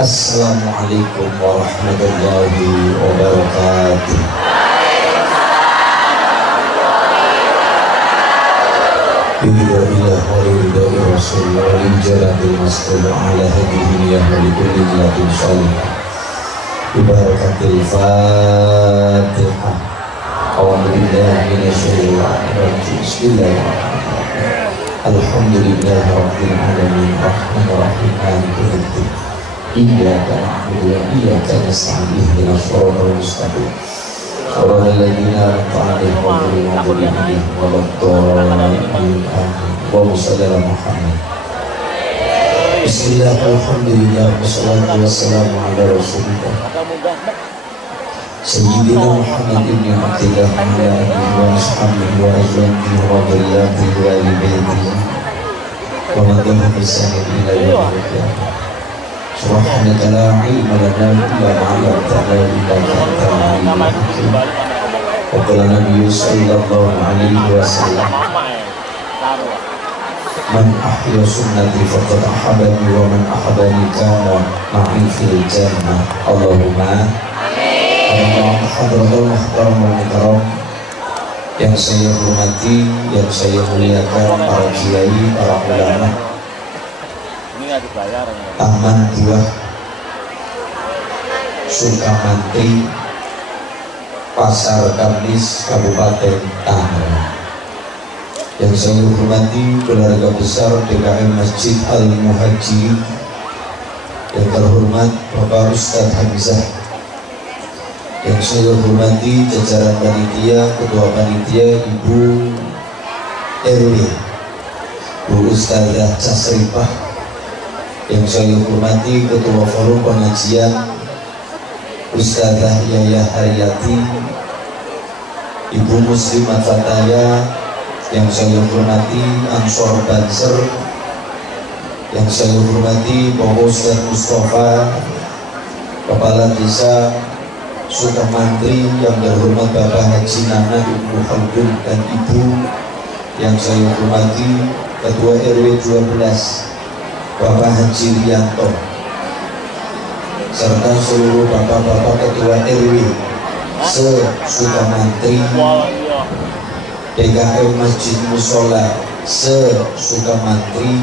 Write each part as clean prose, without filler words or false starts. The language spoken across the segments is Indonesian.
Assalamualaikum warahmatullahi wabarakatuh. Bismillah wa rasulullah wal jaladil mas'ul ala hadihi ya malikul latin shalih. Barakatil Fatihah. A'udzubillahi minasyaitonir rajim. Bismillahirrahmanirrahim. Alhamdulillahi rabbil alamin arrahmanir rahim maliki yaumiddin. Iyyaka na'budu wa iyyaka nasta'in ihdinas siratal mustaqim. Shiratal ladzina an'amta 'alaihim ghairil maghdubi 'alaihim waladdallin. Allahumma shalli 'ala Muhammad. Bismillah, alhamdulillah, wassalatu wassalamu ala rasulillah Sayyidina Muhammad ibn Abdillah wa ala alihi wa ashabihi wa azwajihi wa dhurriyyatihi wa ahli baitihi wa man tabi'ahum bi ihsanin ila yaumil qiyamah. Subhanaka la ilma lana illa ma 'allamtana innaka antal 'alimul hakim. Wa qala nabiyyu sallallahu alaihi wasallam, man ahya sunnati faqad ahabbani wa man ahabbani kana ma'i fil jannah. Allahumma amin. Hadratul muhtaram wal mukarram yang saya hormati, yang saya muliakan, para kiai, para ulama, Taman Buah Sukamantri, Pasar Kamis, Kabupaten Tangerang. Yang saya hormati keluarga besar DKM Masjid Al-Muhajirin, yang terhormat Bapak Ustadz Hamzah. Yang saya hormati jajaran panitia, ketua panitia Ibu RW Bu Ustadzah Casripah. Yang saya hormati ketua forum pengajian Ustadzah Yaya Haryati, Ibu Muslimat Fataya. Yang saya hormati Ansor Banser, yang saya hormati Bapak Ustadz Mustafa, Kepala Desa Sukamantri, yang terhormat Bapak Haji Nana Ibu Khaldun dan Ibu. Yang saya hormati Ketua RW 12 Bapak Haji Rianto, serta seluruh bapak-bapak Ketua RW se-Sukamantri, DKM Masjid Musola se-Sukamantri,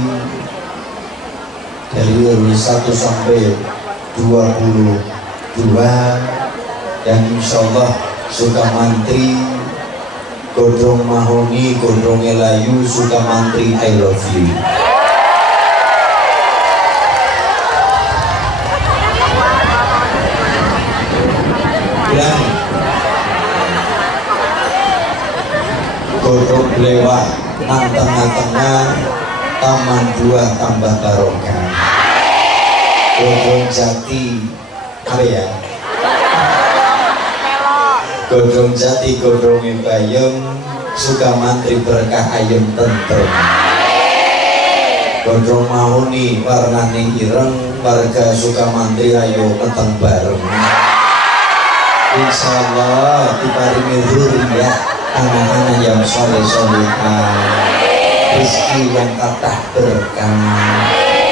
dari RW 1 sampai 22, dan insyaallah Sukamantri Godrong Mahoni, Godrong Elayu, Sukamantri I love you. Godrong Blewah nang tengah-tengah Taman Buah tambah barokah. Godrong Jati apa ya? Godrong Jati, Godrong Bayem, Sukamantri berkah ayem tentrem. Godrong Mahoni warnane ireng, warga Sukamantri ayo meteng bareng. Insyaallah diparingi dzurriyyah, anak-anak yang soleh-solehah, rezeki yang kathah berkah,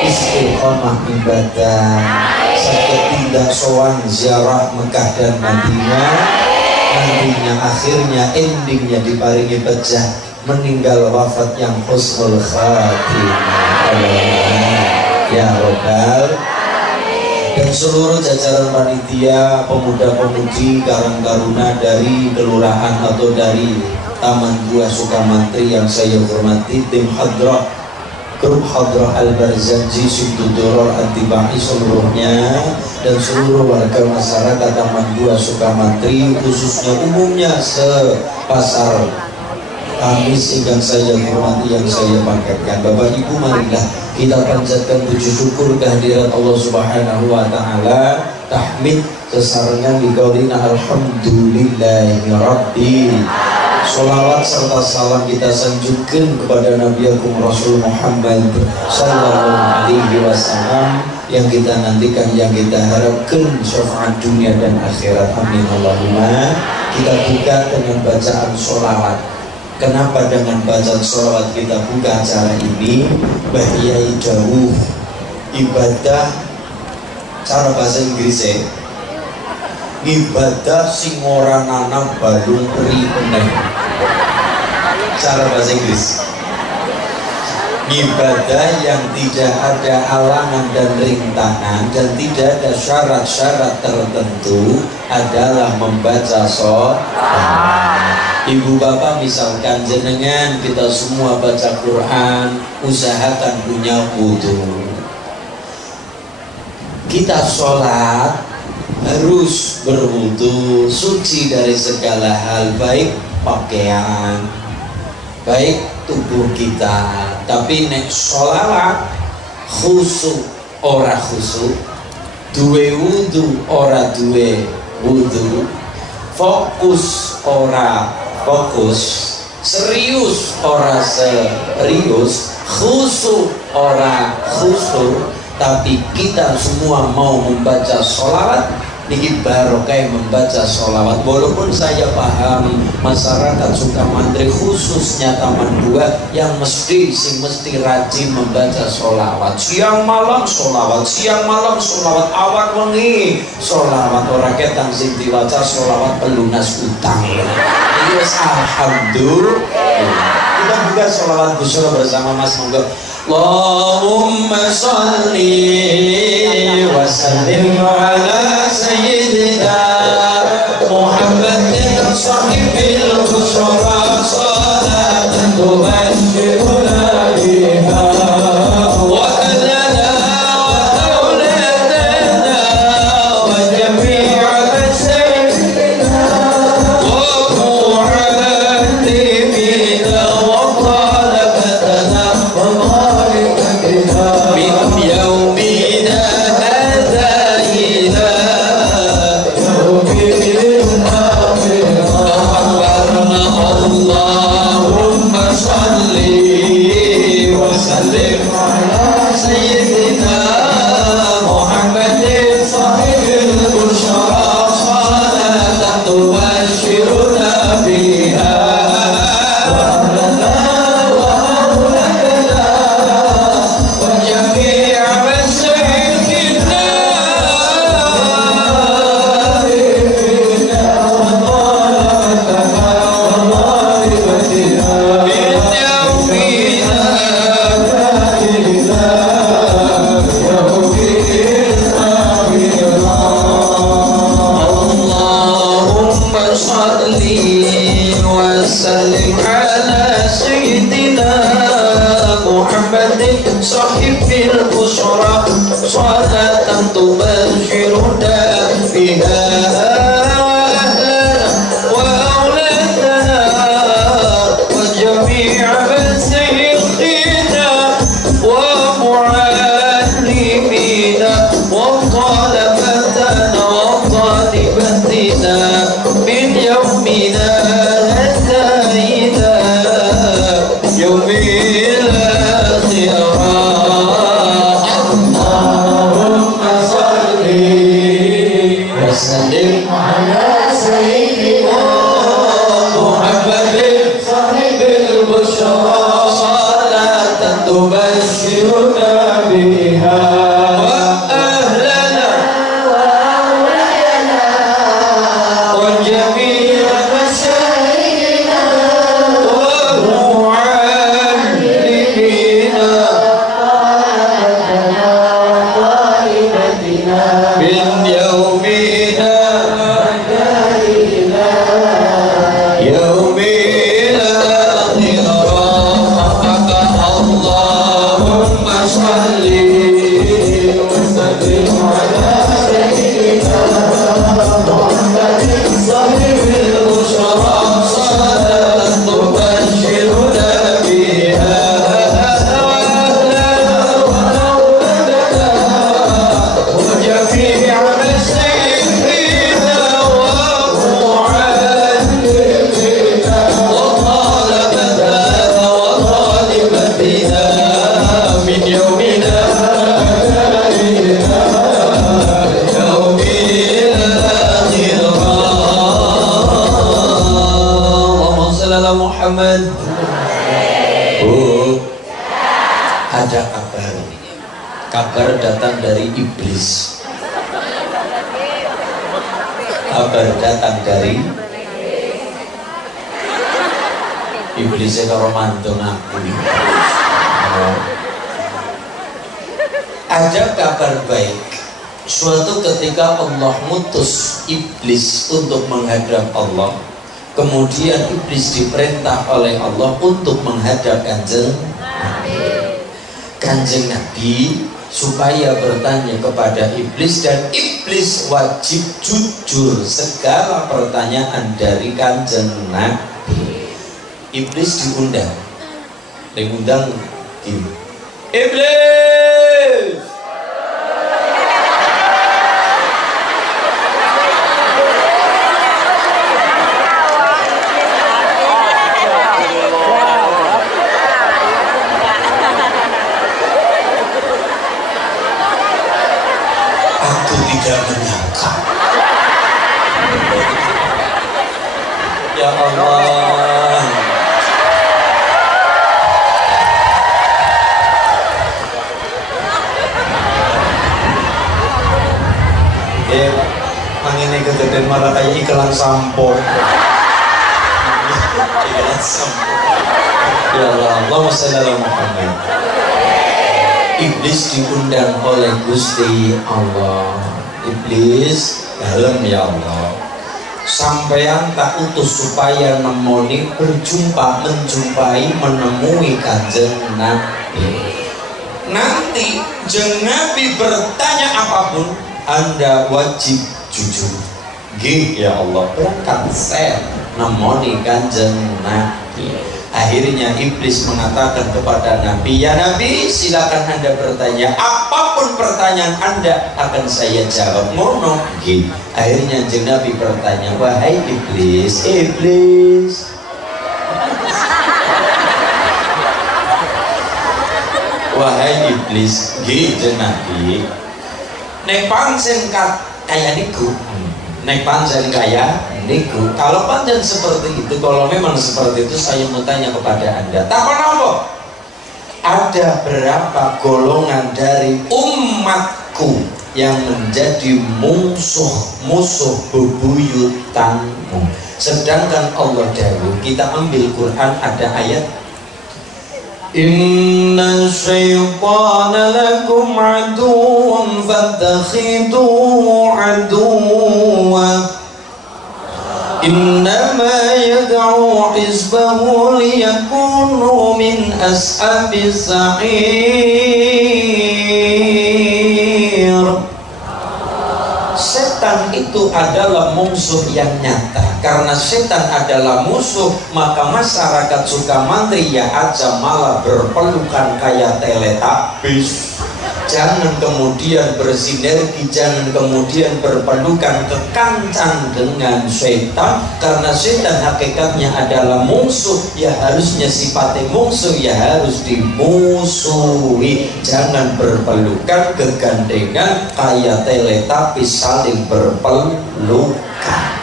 istiqomah ibadah, saged tindak sowan ziarah Mekah dan Madinah, nantinya akhirnya endingnya diparingi pejah meninggal wafat yang husnul khatimah. Allahumma ya Rabbal. Dan seluruh jajaran panitia, pemuda-pemudi Karang Taruna dari kelurahan atau dari Taman Buah Sukamantri yang saya hormati, tim Hadrah, grup Hadrah Al-Barzanji, Subdudoror Antibahi seluruhnya, dan seluruh warga masyarakat Taman Buah Sukamantri, khususnya umumnya se-Pasar Kamis yang saya hormati, yang saya banggakan. Bapak Ibu, marilah kita panjatkan puji syukur kehadirat Allah Subhanahu wa taala, tahmid sesarengan biqaulina alhamdulillahi rabbil. Sholawat serta salam kita sanjungkan kepada Nabi Agung Rasul Muhammad sallallahu alaihi wasallam, yang kita nantikan, yang kita harapkan syafaat dunia dan akhirat. Amin Allahumma. Kita buka dengan bacaan sholawat. Kenapa dengan bacaan sholawat kita buka acara ini? Mbah Yai dawuh ibadah cara bahasa Inggrisnya ibadah sing ora nanam balung peri meneh. Cara bahasa Inggris ibadah yang tidak ada halangan dan rintangan dan tidak ada syarat-syarat tertentu adalah membaca sholawat. Ibu bapak misalkan jenengan kita semua baca Quran, usahakan punya wudu. Kita sholat harus berwudu, suci dari segala hal, baik pakaian, baik tubuh kita. Tapi nek sholawat khusuk ora khusuk, duwe wudu ora duwe wudu, fokus ora fokus, serius ora serius, khusuk ora khusuk, tapi kita semua mau membaca sholawat. Niki barokah membaca sholawat. Walaupun saya paham masyarakat Sukamantri khususnya Taman 2 yang mesti rajin membaca sholawat. Siang malam sholawat, siang malam sholawat, awak wengi sholawat. Ora ketang sing diwaca sholawat pelunas utang. Yes, alhamdulillah. Kita buka sholawat Busra bersama Mas Monggo. Allahumma sholli wa sallim ala sayyidina Muhammadin sahibil busra salatan tubashiruna biha wa ahlana wa awladana wa jami'a sayyidina wa mu'allimina wa talabatana wa من يومنا هذا إلى يوم الآخرة اللهم صل وسلم على سيدنا محمد صاحب البشرى صلاة تبشرنا بها وسلم على سيدنا محمد صاحب البشرى صلاة تبشرنا بها أهلنا وأولادنا وجميع مسيحنا ومعلمينا وطلبتنا وطالبتنا من يومنا يوم الآخرة اللهم صل وسلم على سيدنا محمد صاحب البشرى صلاة تبشرنا بها وأهلنا وأولادنا وجميع مشايخنا من يومنا يوم الآخرة Muhammad. Bu, ada kabar datang dari iblis. Kabar datang dari iblisnya karo mantung aku. Ada kabar baik. Suatu ketika Allah mutus iblis untuk menghadap Allah. Kemudian iblis diperintah oleh Allah untuk menghadap Kanjeng Nabi supaya bertanya kepada iblis, dan iblis wajib jujur segala pertanyaan dari Kanjeng Nabi. Iblis diundang Iblis, tidak menyangka. Ya Allah, mangene kejadian malah kayak iklan sampo. Iklan sampo. Ya Allah, Allahumma shalli ala Muhammad. Iblis diundang oleh Gusti Allah. Iblis, dalam ya Allah, sampeyan tak utus supaya menjumpai menemui Kanjeng Nabi. Nanti Kanjeng Nabi bertanya apapun, Anda wajib jujur. Gih ya Allah, berangkat saya nemoni Kanjeng Nabi. Akhirnya iblis mengatakan kepada Nabi, ya Nabi, silakan Anda bertanya, apapun pertanyaan Anda akan saya jawab. Ngono. Akhirnya Nabi bertanya, wahai iblis, wahai iblis, Nabi, nek pancen kaya niku, nek pancen kaya niku, kalau pancen seperti itu, kalau memang seperti itu, saya mau tanya kepada Anda, takon apa? Ada berapa golongan dari umatku yang menjadi musuh bebuyutanmu? Sedangkan Allah dahulu, kita ambil Quran, ada ayat, Inna syaitana lakum aduun fattakhidhuhu aduwa Innama yad'u hizbahu liyakunu min ashabis sa'ir. Setan itu adalah musuh yang nyata. Karena setan adalah musuh, maka masyarakat Sukamantri ya aja malah berpelukan kayak Teletubbies. Jangan kemudian bersinergi, jangan kemudian berpelukan kekancan dengan setan, karena setan hakikatnya adalah musuh. Ya harusnya sifatnya musuh, ya harus dimusuhi. Jangan berpelukan kegandengan kayak Teletubbies saling berpelukan.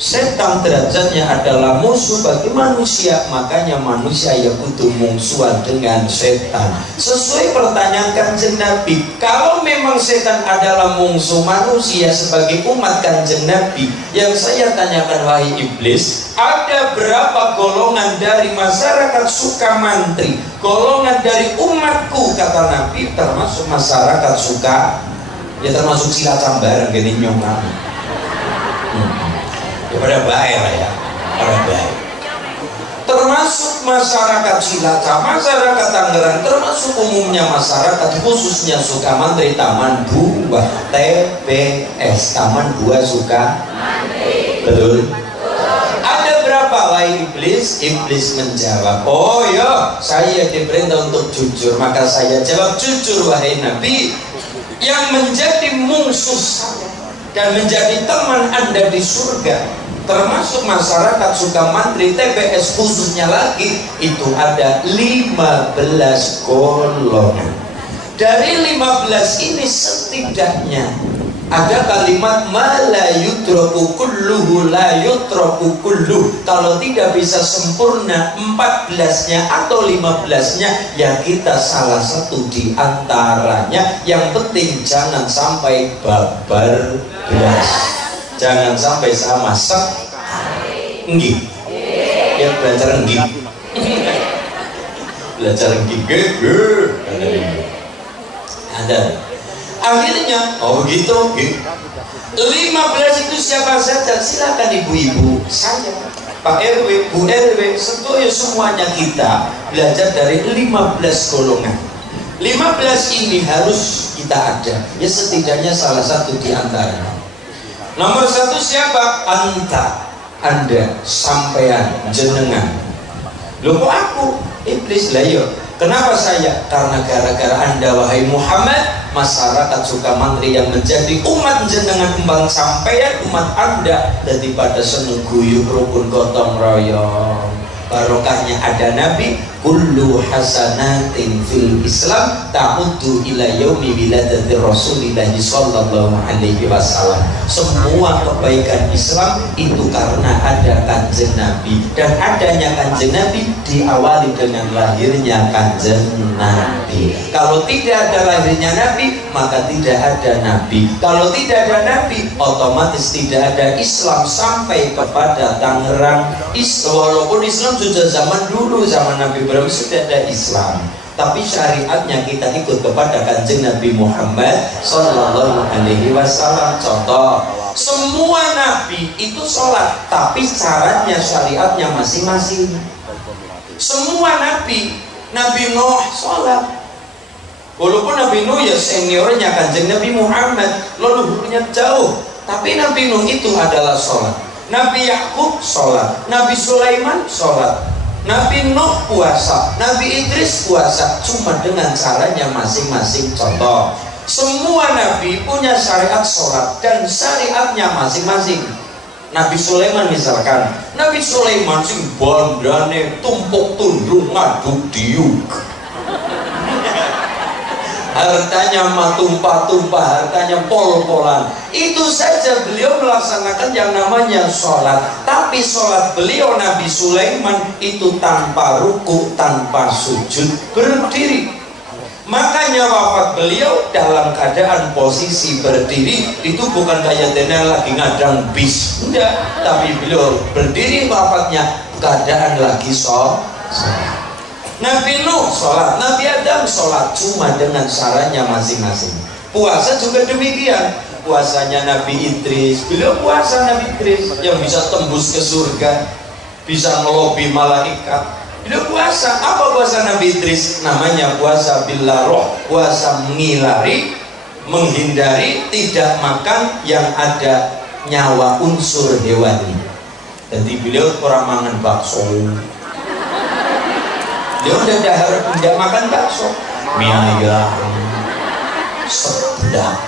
Setan derajatnya adalah musuh bagi manusia, makanya manusia yang butuh musuhan dengan setan. Sesuai pertanyaan Kanjeng Nabi, kalau memang setan adalah musuh manusia sebagai umat Kanjeng Nabi, yang saya tanyakan, wahai iblis, ada berapa golongan dari masyarakat Sukamantri, golongan dari umatku, kata Nabi, termasuk masyarakat ya termasuk Cilacap gini nyong ya pada baik lah ya, pada baik. Termasuk masyarakat Cilacap, masyarakat Tangerang, termasuk umumnya masyarakat, khususnya Sukamantri, Taman Buah TPS, Taman Buah Sukamantri. Betul? Ada berapa wahai iblis? Iblis menjawab, oh ya, saya diperintah untuk jujur, maka saya jawab jujur wahai Nabi. Yang menjadi musuh saya dan menjadi teman Anda di surga, termasuk masyarakat Sukamantri TPS khususnya lagi, itu ada 15 golongan. Dari 15 ini setidaknya Ada kalimat ma la yutraku kulluhu la yutraku kulluh. Kalau tidak bisa sempurna 14-nya atau 15-nya, ya kita salah satu di antaranya. Yang penting jangan sampai babar belas, jangan sampai sama enggih. Ya belajar enggih, belajar enggih ada. Akhirnya, oh begitu, 15 itu siapa saja, silakan ibu-ibu, saya, Pak RW, Bu RW, semuanya kita belajar dari 15 golongan. 15 ini harus kita ada, ya setidaknya salah satu di antaranya. Nomor 1 siapa? Anda, sampean, jenengan. Loh kok aku? Iblis lah ya. Kenapa saya? Karena gara-gara Anda wahai Muhammad, masyarakat Sukamantri yang menjadi umat jenengan kembang sampeyan umat Anda daripada seneng guyub rukun gotong royong. Barokahnya ada Nabi, kullu hasanatin fil Islam ta'uddu ila yaumi wiladati Rasulillah sallallahu alaihi wasallam. Semua kebaikan Islam itu karena ada Kanjeng Nabi, dan adanya Kanjeng Nabi diawali dengan lahirnya Kanjeng Nabi. Kalau tidak ada lahirnya Nabi, maka tidak ada Nabi. Kalau tidak ada Nabi, otomatis tidak ada Islam sampai kepada Tangerang. Walaupun Islam sudah zaman dulu, zaman Nabi Ibrahim sudah ada Islam, tapi syariatnya kita ikut kepada Kanjeng Nabi Muhammad sallallahu alaihi wasallam. Contoh, semua nabi itu sholat, tapi caranya syariatnya masing-masing. Semua nabi, Nabi Nuh sholat, walaupun Nabi Nuh ya seniornya Kanjeng Nabi Muhammad, leluhurnya jauh, tapi Nabi Nuh itu adalah sholat. Nabi Yakub sholat, Nabi Sulaiman sholat, Nabi Nuh puasa, Nabi Idris puasa, cuma dengan caranya masing-masing. Contoh, semua nabi punya syariat sholat dan syariatnya masing-masing. Nabi Sulaiman misalkan, Nabi Sulaiman sing bandane tumpuk tundung ngaduk diuk, hartanya tumpah-tumpah, hartanya pol-polan. Itu saja beliau melaksanakan yang namanya sholat. Tapi sholat beliau Nabi Sulaiman itu tanpa ruku, tanpa sujud, berdiri. Makanya wafat beliau dalam keadaan posisi berdiri. Itu bukan kayak Daniel lagi ngadang bis, enggak, tapi beliau berdiri wafatnya keadaan lagi sholat. Nabi Nuh sholat, Nabi Adam sholat, cuma dengan caranya masing-masing. Puasa juga demikian. Puasanya Nabi Idris, beliau puasa Nabi Idris yang bisa tembus ke surga, bisa melobi malaikat. Beliau puasa. Apa puasa Nabi Idris? Namanya puasa billah roh, puasa mengilari, menghindari, tidak makan yang ada nyawa unsur hewani. Jadi beliau orang mangan bakso. Dia udah makan bakso, mie ayam, seblak.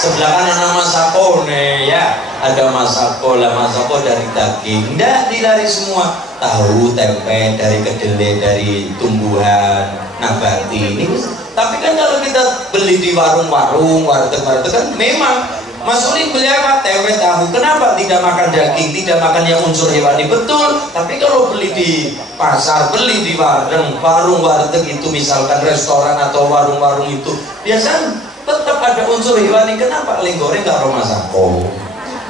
Sebelah kan ada masako nih ya, ada masako lah, masako dari daging, nggak dilari semua. Tahu, tempe, dari kedelai, dari tumbuhan nabati ini. Tapi kan kalau kita beli di warung-warung, warteg-warteg kan memang Mas Uli beli apa? Tempe, tahu. Kenapa tidak makan daging, tidak makan yang unsur hewani? Betul. Tapi kalau beli di pasar, beli di warung warteg itu, misalkan restoran atau warung-warung itu, biasanya tetap ada unsur hewani. Kenapa? Leng goreng nggak romasako,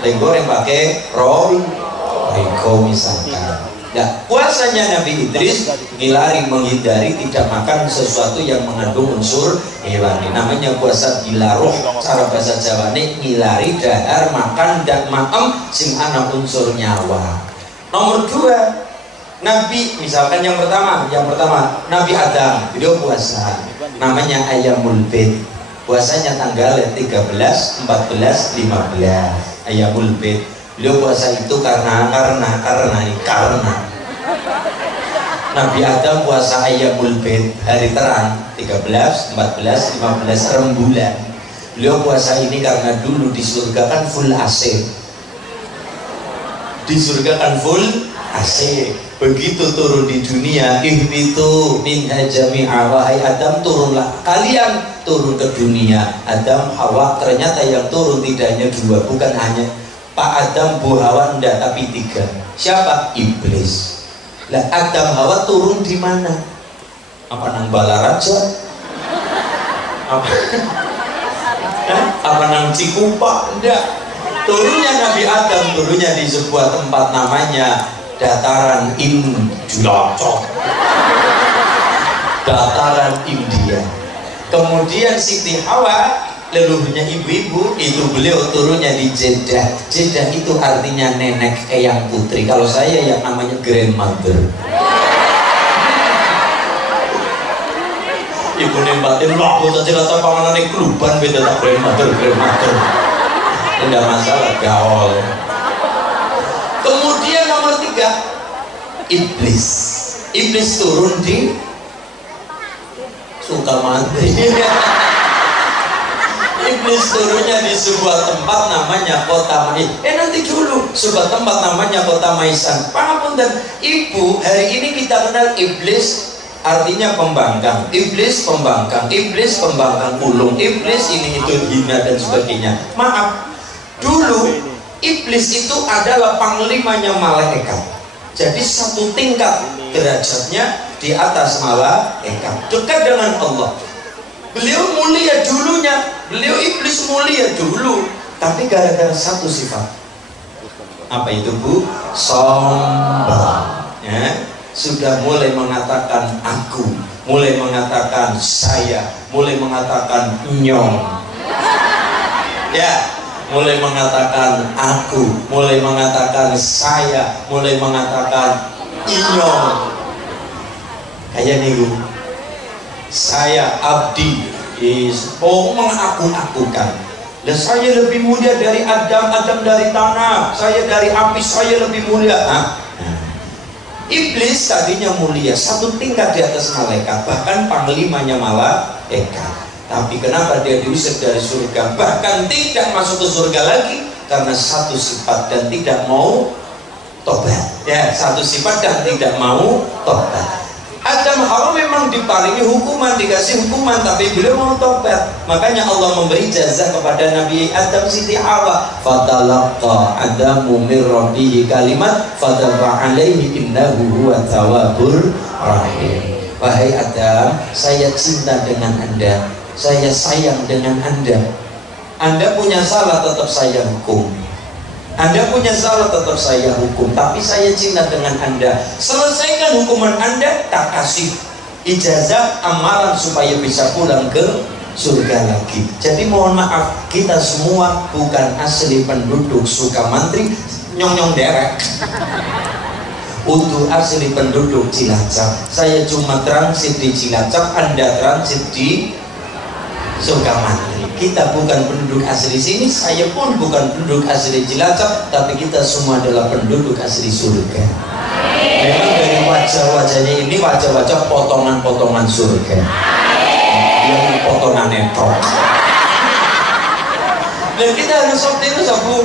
leng goreng pakai roiko misalkan. Nah, puasanya Nabi Idris ngilari, menghindari, tidak makan sesuatu yang mengandung unsur hewani. Namanya puasa bilaroh. Cara bahasa Jawa ini ngilari dahar makan dan maem sing ana unsur nyawa. Nomor 2, Nabi misalkan yang pertama Nabi Adam, beliau puasa. Namanya Ayyamul Bid. Puasanya tanggal 13, 14, 15. Ayyamul Bid. Beliau puasa itu karena Nabi Adam puasa Ayyamul Bid, hari terang 13, 14, 15 rembulan. Beliau puasa ini karena dulu di surga kan full AC. Di surga kan full AC. Begitu turun di dunia, ihbitu minha jami'a, wahai Adam turunlah kalian turun ke dunia. Adam, Hawa, ternyata yang turun tidak hanya 2, bukan hanya Pak Adam, Bu Hawa, enggak, tapi 3. Siapa? Iblis. Lah Adam Hawa turun di mana? Apa nang Balaraja? Apa nang Cikupa? Enggak. Turunnya Nabi Adam, turunnya di sebuah tempat namanya dataran India. Dataran India. Kemudian Siti Hawa, leluhurnya ibu-ibu, itu beliau turunnya di Jeddah. Jeddah itu artinya nenek eyang putri. Kalau saya yang namanya grandmother. Ibu nembatin lah, buat cerita panganan yang keluban beda tak grandmother. Tidak masalah, gaul. Kemudian nomor 3, Iblis. Iblis turun di Sukamantri. Iblis turunnya di sebuah tempat namanya Kota Maisan. Nanti dulu, sebuah tempat namanya Kota Maisan. Pangapunten, Ibu, hari ini kita kenal iblis artinya pembangkang. Iblis pembangkang, iblis pembangkang ulung, iblis ini itu hina dan sebagainya. Maaf, dulu iblis itu adalah panglimanya malaikat. Jadi satu tingkat derajatnya di atas malaikat, dekat dengan Allah. Beliau mulia dulunya, beliau iblis mulia dulu, tapi gara-gara satu sifat. Apa itu, Bu? Sombong. Ya, sudah mulai mengatakan aku, mulai mengatakan saya, mulai mengatakan nyong. Ya, mulai mengatakan aku, mulai mengatakan saya, mulai mengatakan inyong. Kayak nih, Bu. Saya abdi, mengaku-akukan. Dan saya lebih mulia dari Adam, Adam dari tanah, saya dari api, saya lebih mulia. Iblis tadinya mulia, satu tingkat di atas malaikat, bahkan panglimanya malaikat. Tapi kenapa dia diusir dari surga, bahkan tidak masuk ke surga lagi? Karena satu sifat dan tidak mau tobat. Ya, satu sifat dan tidak mau tobat. Adam Hawa memang diparingi hukuman, dikasih hukuman, tapi beliau mau tobat. Makanya Allah memberi jazah kepada Nabi Adam, Siti Hawa. Fatalaqa Adamu min rabbihi kalimat fataba alaihi innahu huwa tawwabur rahim. Wahai Adam, saya cinta dengan Anda, saya sayang dengan Anda. Anda punya salah, tetap saya hukum. Anda punya salah, tetap saya hukum, tapi saya cinta dengan Anda. Selesaikan hukuman Anda, tak kasih ijazah amalan supaya bisa pulang ke surga lagi. Jadi mohon maaf, kita semua bukan asli penduduk Sukamantri, nyong-nyong derek. Untuk asli penduduk Cilacap, saya cuma transit di Cilacap, Anda transit di Sukamantri. Kita bukan penduduk asli sini, saya pun bukan penduduk asli Cilacap, tapi kita semua adalah penduduk asli surga. Memang dari wajah-wajahnya ini wajah-wajah potongan-potongan surga. Yang potongan netok. Dan kita harus optimis, Bu.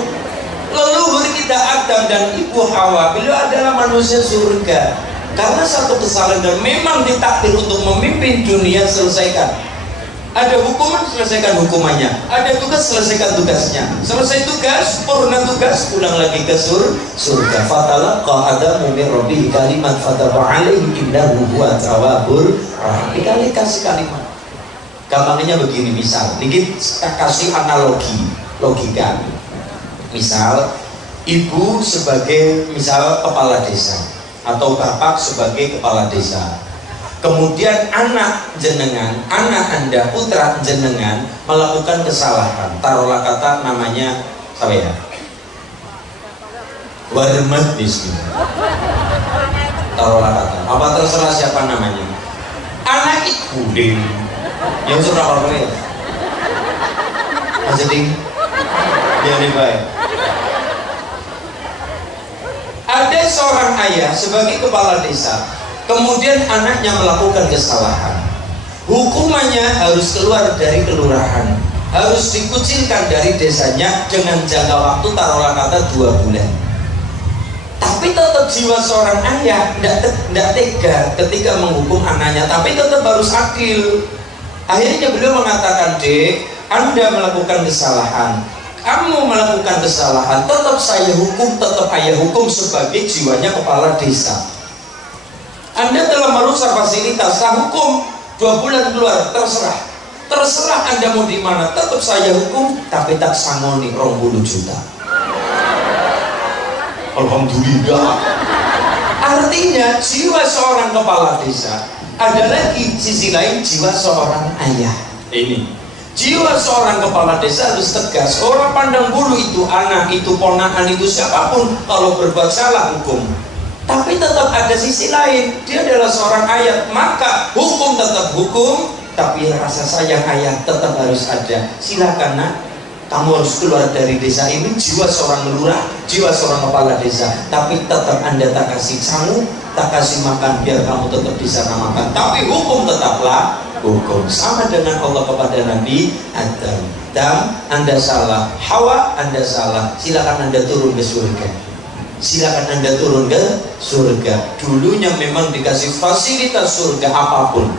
Leluhur kita Adam dan Ibu Hawa, beliau adalah manusia surga. Karena satu kesalahan dan memang ditakdir untuk memimpin dunia, selesaikan. Ada hukuman, selesaikan hukumannya. Ada tugas, selesaikan tugasnya. Selesai tugas, purna tugas, pulang lagi ke surga. Fatalaqa Adamu min rabbihi kalimat fataba alaihi innahu huwa tawwabur rahim. Dikali kasih kalimat. Gampangnya begini, misal, dikit kasih analogi, logika. Misal, ibu sebagai misal kepala desa atau bapak sebagai kepala desa. Kemudian anak jenengan, anak Anda, putra jenengan melakukan kesalahan. Taruhlah kata namanya apa ya? Warmat bismillah. Taruhlah kata. Apa terserah siapa namanya. Anak itu ding. Yang surah apa ya? Mas Ding. Yang dibayar. Ada seorang ayah sebagai kepala desa, kemudian anaknya melakukan kesalahan. Hukumannya harus keluar dari kelurahan, harus dikucilkan dari desanya dengan jangka waktu taruhlah kata 2 bulan. Tapi tetap jiwa seorang ayah tidak tega ketika menghukum anaknya, tapi tetap harus adil. Akhirnya beliau mengatakan, Dek, Anda melakukan kesalahan, kamu melakukan kesalahan, tetap saya hukum, tetap ayah hukum sebagai jiwanya kepala desa. Anda telah merusak fasilitas, saya hukum 2 bulan keluar, terserah Anda mau di mana, tetap saya hukum, tapi tak sangoni 20 juta. Alhamdulillah. Artinya jiwa seorang kepala desa, ada lagi sisi lain jiwa seorang ayah. Ini jiwa seorang kepala desa harus tegas. Orang pandang bulu itu anak, itu ponakan, itu siapapun, kalau berbuat salah hukum. Tapi tetap ada sisi lain, dia adalah seorang ayah, maka hukum tetap hukum, tapi rasa sayang ayah tetap harus ada. Silakan nak, kamu harus keluar dari desa ini, jiwa seorang lurah, jiwa seorang kepala desa, tapi tetap Anda tak kasih sangu, tak kasih makan, biar kamu tetap di sana makan, tapi hukum tetaplah hukum. Sama dengan Allah kepada Nabi Adam. Anda salah, Hawa Anda salah, silakan Anda turun ke surga. Silakan Anda turun ke surga. Dulunya memang dikasih fasilitas surga apapun.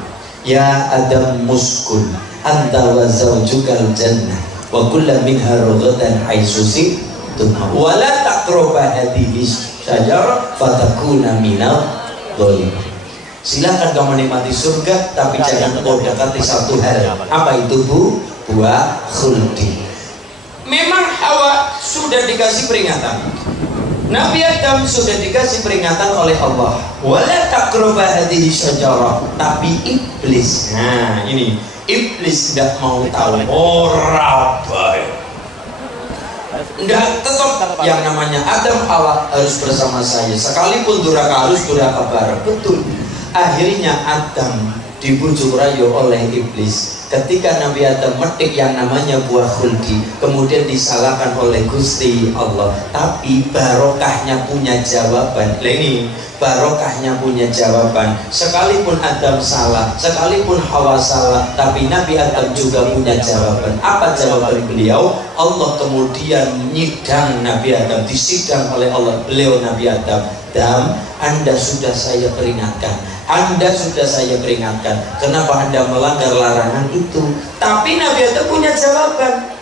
Ya Adam muskun anta wa zaujukal jannah wa kulla minha ragadan haitsu shi'tum wa la taqrabu hadhihi syajarah fatakuna minal dhalimin. Silakan kamu menikmati surga, tapi jangan kau dekati satu hal. Apa itu, Bu? Buah khuldi. Memang Hawa sudah dikasih peringatan, Nabi Adam sudah dikasih peringatan oleh Allah, wala taqrabu hadhihi syajarah, tapi iblis, nah ini iblis tidak mau tahu. Ora baik, enggak, tetap yang namanya Adam Hawa harus bersama saya, sekalipun durhaka harus durhaka bareng. Betul. Akhirnya Adam dibujuk rayu oleh iblis. Ketika Nabi Adam metik yang namanya buah khuldi, kemudian disalahkan oleh Gusti Allah. Tapi barokahnya punya jawaban. Ini barokahnya punya jawaban. Sekalipun Adam salah, sekalipun Hawa salah, tapi Nabi Adam juga punya jawaban. Apa jawaban beliau? Allah kemudian menyidang Nabi Adam, disidang oleh Allah. Beliau Nabi Adam, Anda sudah saya peringatkan, Anda sudah saya peringatkan, kenapa Anda melanggar larangan itu? Tapi Nabi Adam punya jawaban,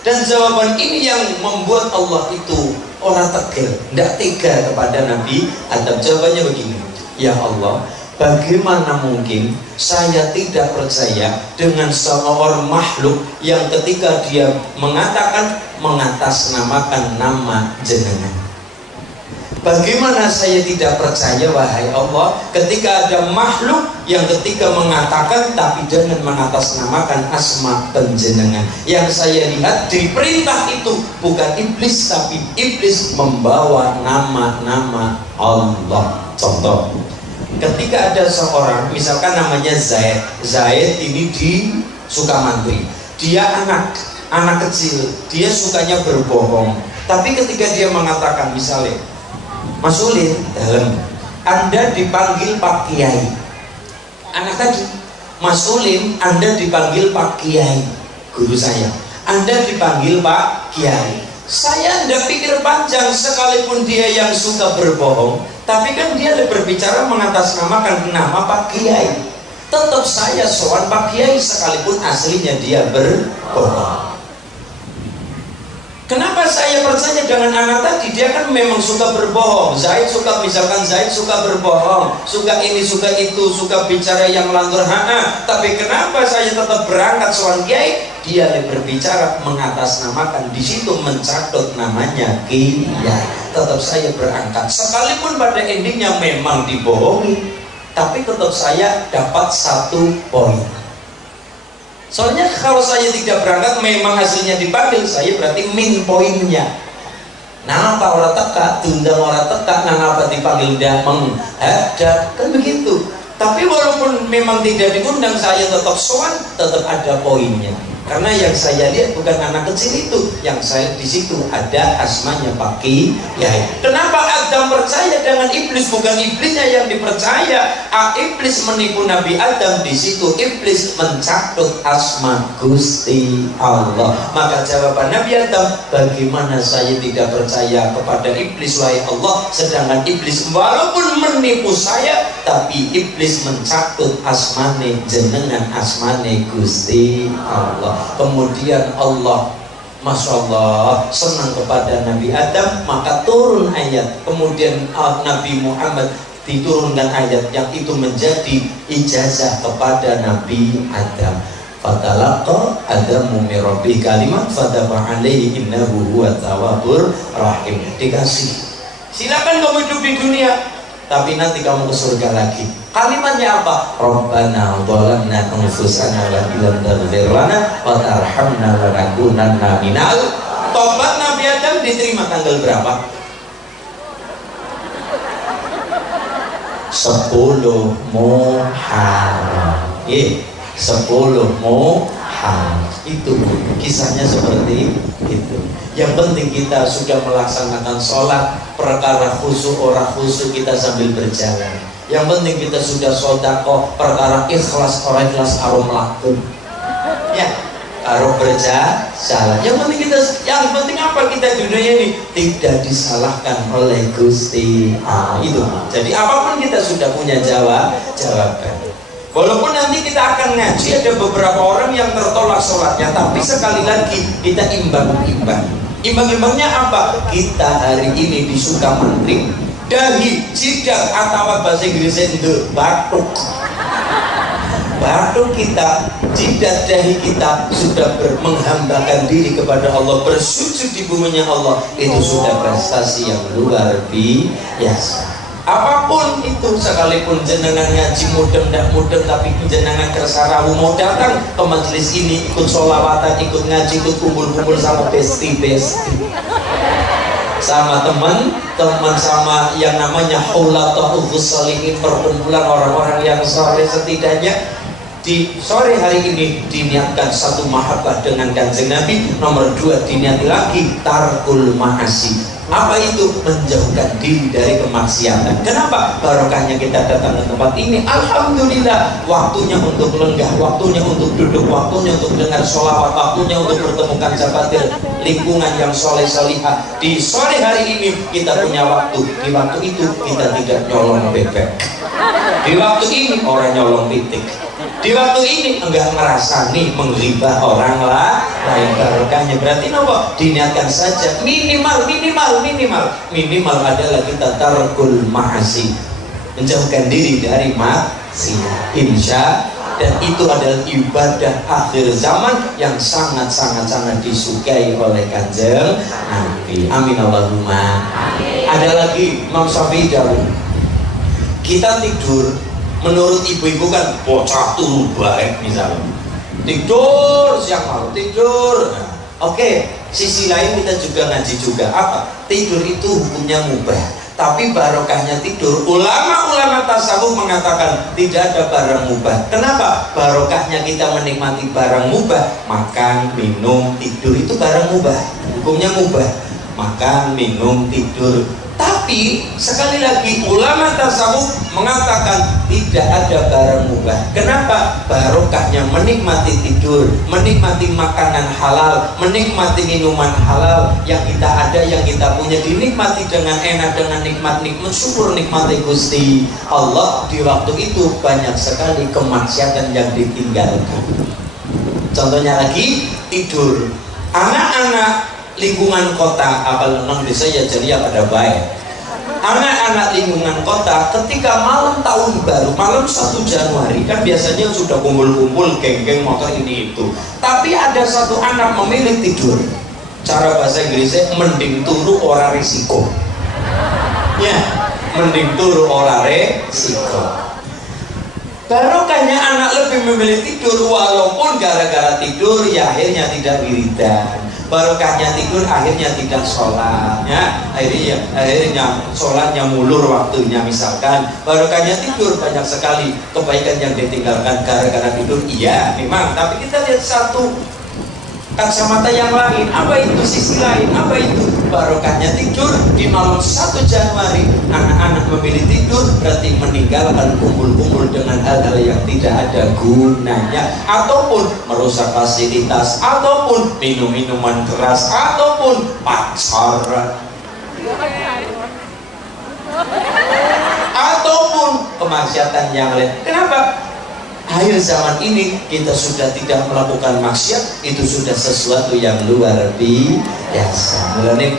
dan jawaban ini yang membuat Allah itu orang tegel, tidak tega kepada Nabi Adam. Jawabannya begini, ya Allah, bagaimana mungkin saya tidak percaya dengan seorang makhluk yang ketika dia mengatakan mengatasnamakan nama jenengan? Bagaimana saya tidak percaya, wahai Allah, ketika ada makhluk yang ketika mengatakan tapi dengan mengatasnamakan asma penjenengan? Yang saya lihat di perintah itu bukan iblis, tapi iblis membawa nama-nama Allah. Contoh, ketika ada seorang, misalkan namanya Zaid. Zaid ini di Sukamantri, dia anak kecil, dia sukanya berbohong. Tapi ketika dia mengatakan, misalnya Mas Ulin, dalam Anda dipanggil Pak Kiai. Anak tadi, Mas Ulin, Anda dipanggil Pak Kiai, guru saya. Anda dipanggil Pak Kiai. Saya tidak pikir panjang, sekalipun dia yang suka berbohong, tapi kan dia berbicara mengatasnamakan nama Pak Kiai. Tetap saya soal Pak Kiai, sekalipun aslinya dia berbohong. Kenapa saya percaya dengan anak tadi? Dia kan memang suka berbohong. Zaid suka, misalkan Zaid suka berbohong, suka ini, suka itu, suka bicara yang lantur. Tapi kenapa saya tetap berangkat soal Kiai? Dia berbicara mengatasnamakan, di situ mencatat namanya Kiai. Tetap saya berangkat, sekalipun pada endingnya memang dibohongi, tapi tetap saya dapat 1 poin. Soalnya kalau saya tidak berangkat memang hasilnya dipanggil, saya berarti min poinnya. Nah apa orang teka, tundang orang teka, nah apa dipanggil dia menghadap, kan begitu. Tapi walaupun memang tidak diundang, saya tetap sowan, tetap ada poinnya. Karena yang saya lihat bukan anak kecil itu, yang saya di situ ada asmanya Pak Kiai. Kenapa Adam percaya dengan iblis, bukan iblisnya yang dipercaya. Iblis menipu Nabi Adam, di situ iblis mencatut asma Gusti Allah. Maka jawaban Nabi Adam, bagaimana saya tidak percaya kepada iblis wahai Allah, sedangkan iblis walaupun menipu saya, tapi iblis mencatut asmane jenengan, asmane Gusti Allah. Kemudian Allah, Masya Allah, senang kepada Nabi Adam, maka turun ayat. Kemudian Nabi Muhammad diturunkan ayat yang itu menjadi ijazah kepada Nabi Adam. Fatalaqa Adamu min rabbih kalimat fataba alaihi innahu huwa tawwabur rahim. Dikasih, silakan kamu hidup di dunia, tapi nanti kamu ke surga lagi. Kalimatnya apa? Rabbana dhalamna anfusana wa illam taghfir lana wa tarhamna lanakunanna minal. Tobat Nabi Adam diterima tanggal berapa? 10 Muharram. 10 Muharram. Itu kisahnya seperti itu. Yang penting kita sudah melaksanakan sholat, perkara khusyuk orang khusyuk kita sambil berjalan. Yang penting kita sudah sedekah, perkara ikhlas orang ikhlas karo mlaku. Ya, karo berjalan. Yang penting apa kita di dunia ini tidak disalahkan oleh Gusti Allah. Itu. Jadi apapun kita sudah punya jawaban. Walaupun nanti kita akan ngaji ada beberapa orang yang tertolak sholatnya, tapi sekali lagi kita imbang-imbang. Imbang-imbangnya apa? Kita hari ini di Sukamantri, dahi, jidat, atau bahasa Inggrisnya itu batuk. Batuk kita, jidat, dahi kita sudah menghambakan diri kepada Allah, bersujud di buminya Allah. Itu sudah prestasi yang luar biasa. Apapun itu, sekalipun jenengan ngaji mudeng dan mudeng, tapi jenengan kersarawu mau datang ke majelis ini, ikut sholawatan, ikut ngaji, ikut kumpul-kumpul sama besti-besti, sama teman-teman, sama yang namanya Hulatul Sholihin, perkumpulan orang-orang yang soleh. Setidaknya di sore hari ini diniatkan satu mahabbah dengan Kanjeng Nabi, nomor 2 diniati lagi tarkul ma'asi. Apa itu? Menjauhkan diri dari kemaksiatan. Kenapa? Barokahnya kita datang ke tempat ini, alhamdulillah, waktunya untuk lenggah, waktunya untuk duduk, waktunya untuk dengar sholawat, waktunya untuk bertemukan sahabat lingkungan yang soleh solihah. Di sore hari ini kita punya waktu. Di waktu itu kita tidak nyolong bebek. Di waktu ini orang nyolong titik. Di waktu ini enggak ngerasani menggibah orang lain. Barokahnya berarti nopo? Diniatkan saja minimal adalah kita tarkul ma'asi, menjauhkan diri dari maksiat, insya. Dan itu adalah ibadah akhir zaman yang sangat disukai oleh Kanjeng Nabi. Amin Allahumma. Ada lagi Imam Syafi'i dahulu, kita tidur menurut ibu-ibu kan bocah turu baik, misalnya tidur siang malam tidur. Oke, sisi lain kita juga ngaji juga apa? Tidur itu hukumnya mubah, tapi barokahnya tidur. Ulama-ulama tasawuf mengatakan tidak ada barang mubah. Kenapa? Barokahnya kita menikmati barang mubah. Makan, minum, tidur itu barang mubah, hukumnya mubah. Makan, minum, tidur. Tapi sekali lagi ulama tasawuf mengatakan tidak ada barang mubah. Kenapa? Barokahnya menikmati tidur, menikmati makanan halal, menikmati minuman halal yang kita ada, yang kita punya, dinikmati dengan enak, dengan nikmat-nikmat, syukur nikmati Gusti Allah. Di waktu itu banyak sekali kemaksiatan yang ditinggalkan. Contohnya lagi tidur. Anak-anak lingkungan kota, apalagi nang desa ya jadi pada baik. Anak-anak lingkungan kota ketika malam tahun baru, malam 1 Januari kan biasanya sudah kumpul-kumpul geng-geng motor ini itu. Tapi ada satu anak memilih tidur. Cara bahasa Inggrisnya mending turu ora risiko. Ya, mending turu ora risiko. Barokahnya anak lebih memilih tidur, walaupun gara-gara tidur ya akhirnya tidak wiridan. Barokahnya tidur akhirnya tidak sholat, ya akhirnya sholatnya mulur waktunya misalkan. Barokahnya tidur banyak sekali kebaikan yang ditinggalkan gara-gara tidur. Iya memang, tapi kita lihat satu kacamata yang lain. Apa itu sisi lain? Apa itu? barokahnya tidur. Di malam 1 Januari anak-anak memilih tidur, berarti meninggalkan kumpul-kumpul dengan hal-hal yang tidak ada gunanya, ataupun merusak fasilitas, ataupun minum-minuman keras, ataupun pacaran, ataupun kemaksiatan yang lain. Kenapa? Akhir zaman ini kita sudah tidak melakukan maksiat, itu sudah sesuatu yang luar biasa. Mulanya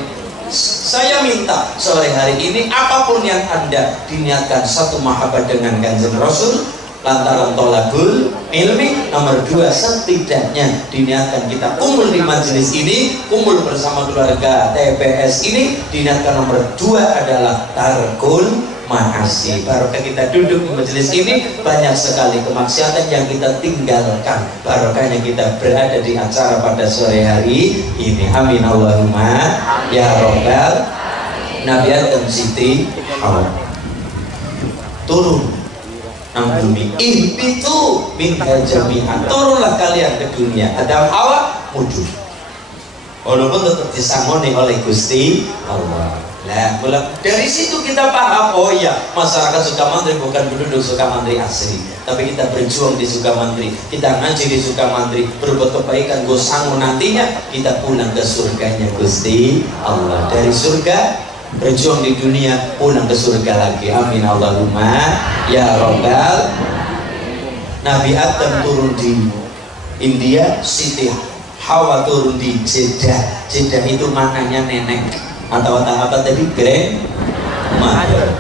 saya minta sore hari ini, apapun yang Anda diniatkan, satu, mahabbah dengan Kanjeng Rasul lantaran tolabul ilmi. Nomor 2, setidaknya diniatkan kita kumpul di majelis ini, kumpul bersama keluarga TPS ini. Diniatkan nomor 2 adalah tarkul ma'asi. Barokah kita duduk di majelis ini, banyak sekali kemaksiatan yang kita tinggalkan. Barokahnya kita berada di acara pada sore hari ini. Amin Allahumma ya Rabbal. Nabi Adam Siti Hawa turun nang bumi, ihbitu minha jami'an, turunlah kalian ke dunia. Adam Hawa mujud, walaupun tetap disangoni oleh Gusti Allah. Nah, dari situ kita paham, oh iya, masyarakat Sukamantri bukan penduduk Sukamantri asli, tapi kita berjuang di Sukamantri, kita ngaji di Sukamantri, berbuat kebaikan, gosangu, nantinya kita pulang ke surganya Gusti Allah. Dari surga berjuang di dunia, pulang ke surga lagi. Amin Allahumma ya Rabbal. Nabi Adam turun di India, Siti Hawa turun di Jeddah. Jeddah itu maknanya nenek atau apa tadi, grandmother.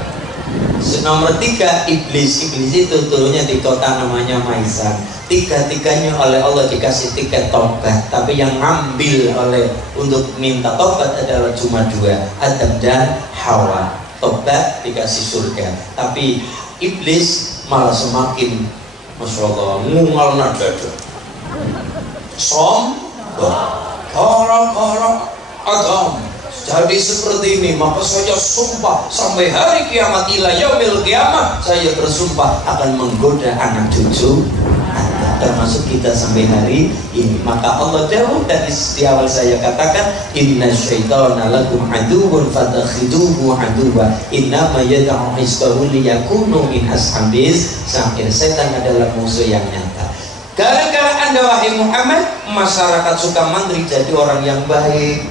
Nomor 3, iblis. Iblis itu turunnya di kota namanya Maisan. Tiga-tiganya oleh Allah dikasih tiket tobat, tapi yang ngambil oleh untuk minta tobat adalah cuma 2, Adam dan Hawa. Tobat dikasih surga, tapi iblis malah semakin, masya Allah, mungal dada, gara-gara Adam jadi seperti ini, maka saya sumpah sampai hari kiamat, ila yaumil kiamah, saya bersumpah akan menggoda anak cucu Anda, termasuk kita sampai hari ini. Maka Allah jauh dari di awal saya katakan, inna syaitana lakum aduwwun fatakhiduhu aduwwa innama yad'u hizbahu liyakunu min ashabiz sa'ir. Setan adalah musuh yang nyata. Gara-gara Anda wahai Muhammad, masyarakat Sukamantri jadi orang yang baik,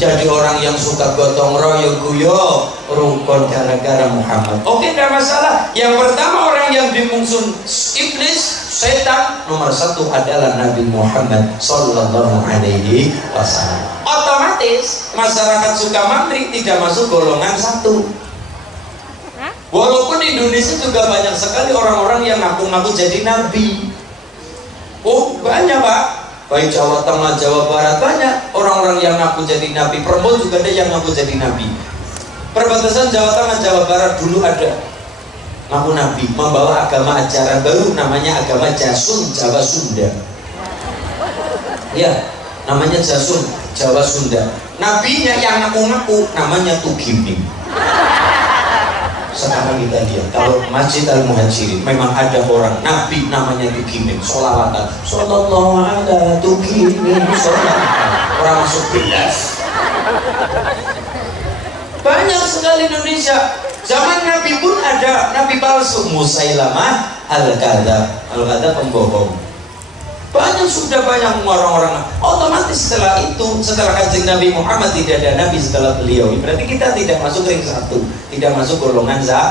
jadi orang yang suka gotong royong, guyo, rukun, gara-gara Muhammad. Oke, tidak masalah. Yang pertama orang yang dimungsun iblis, setan, nomor 1 adalah Nabi Muhammad Sallallahu Alaihi Wasallam. Otomatis masyarakat Sukamantri tidak masuk golongan 1. Walaupun di Indonesia juga banyak sekali orang-orang yang ngaku-ngaku jadi nabi. Oh, banyak Pak. Baik Jawa Tengah, Jawa Barat, banyak orang-orang yang ngaku jadi nabi. Perempuan juga ada yang ngaku jadi nabi. Perbatasan Jawa Tengah, Jawa Barat dulu ada ngaku nabi, membawa agama ajaran baru, namanya agama Jasun, Jawa Sunda. Ya, namanya Jasun, Jawa Sunda. Nabinya yang ngaku-ngaku namanya Tugiming. Sekarang kita lihat, kalau Masjid Al-Muhajirin memang ada orang nabi namanya Tugiming, sholawatan sallallahu ala Tugiming, orang masuk belas. Banyak sekali Indonesia. Zaman Nabi pun ada nabi palsu, Musailamah Al-Kadzab. Al-Kadzab pembohong. Sudah banyak orang-orang. Otomatis setelah itu, setelah Kanjeng Nabi Muhammad tidak ada nabi setelah beliau. Berarti kita tidak masuk ring 1, tidak masuk golongan 1.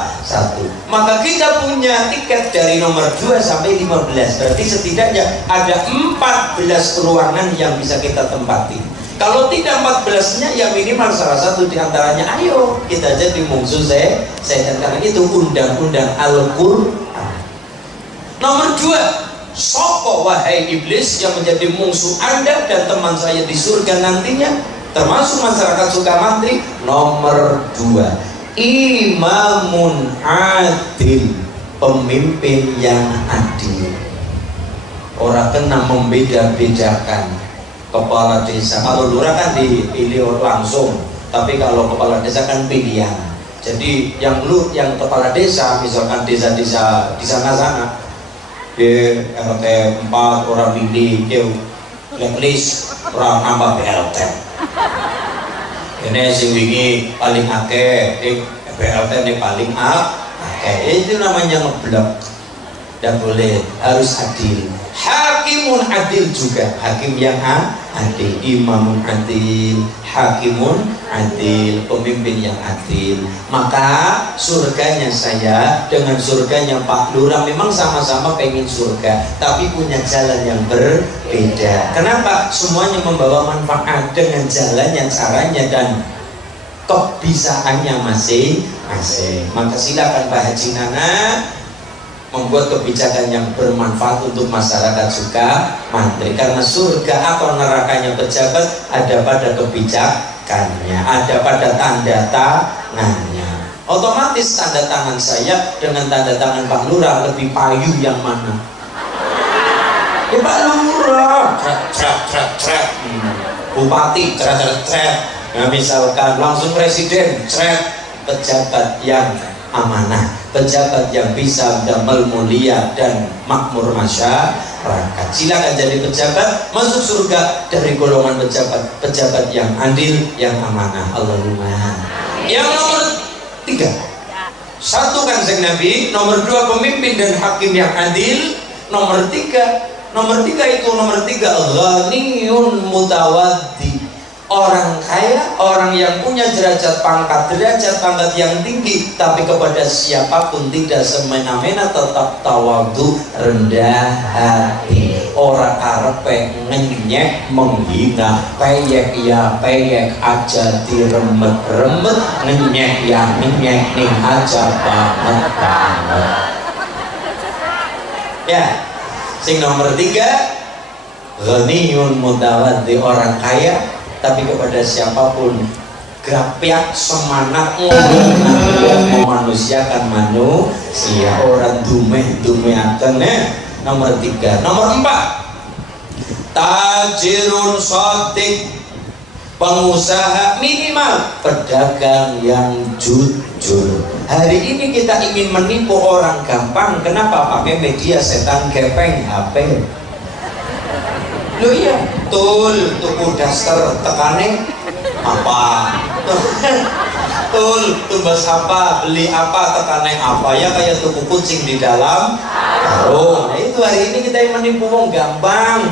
Maka kita punya tiket dari nomor 2 sampai 15. Berarti setidaknya ada 14 ruangan yang bisa kita tempati. Kalau tidak 14-nya, ya minimal salah satu diantaranya. Ayo kita jadi musuh setan, karena itu undang-undang Al-Quran. Nomor 2, sopo wahai iblis yang menjadi musuh Anda dan teman saya di surga nantinya, termasuk masyarakat Sukamantri. Nomor 2, imamun adil, pemimpin yang adil. Orang kena membeda-bedakan kepala desa. Kalau lurah kan dipilih langsung, tapi kalau kepala desa kan pilihan. Jadi yang kepala desa, misalkan desa-desa di sana-sana, di RT 4 orang milih blacklist, orang nambah BLT. Ini sing wingi paling akeh, BLT ini paling akeh. Itu namanya ngeblok. Tidak boleh, harus adil. Hakimun adil juga, hakim yang adil, imamun adil, hakimun adil, pemimpin yang adil. Maka surganya saya dengan surganya Pak Lurah memang sama-sama pengen surga, tapi punya jalan yang berbeda. Kenapa? Semuanya membawa manfaat dengan jalannya, caranya, dan kebisaannya masing-masing. Maka silakan Pak Haji Nana membuat kebijakan yang bermanfaat untuk masyarakat Sukamantri, karena surga atau nerakanya pejabat ada pada kebijakannya, ada pada tanda tangannya. Otomatis tanda tangan saya dengan tanda tangan Pak Lurah lebih payu yang mana? Ya Pak Lurah, Bupati, nah, misalkan langsung presiden, pejabat yang amanah, pejabat yang bisa beramal mulia dan makmur masyarakat. Silakan jadi pejabat, masuk surga dari golongan pejabat yang adil, yang amanah. Allahumma. Yang nomor 3, satu Kanjeng Nabi, nomor 2 pemimpin dan hakim yang adil, nomor 3 ghaniyun mutawaddi, orang kaya, orang yang punya derajat pangkat yang tinggi, tapi kepada siapapun tidak semena-mena, tetap tawadu, rendah hati. Orang arepe ngenyek, menghina, peyek ya peyek aja diremet-remet, ngenyek ya ngenyek nih aja banget. Ya, sing nomor 3 ghaniyun mutawaddi, orang kaya tapi kepada siapapun gapiak semangat memanusiakan manusia, orang dumeh-dumehaken. Nomor 3. Nomor 4 tajirun shadiq, pengusaha minimal pedagang yang jujur. Hari ini kita ingin menipu orang gampang. Kenapa? Pakai media setan gepeng HP. Loh iya, tuku daster tekane apa? Tumbas apa, beli apa, tekane apa, ya kayak tuku kucing di dalam karung. Nah itu hari ini kita yang menipu wong gampang.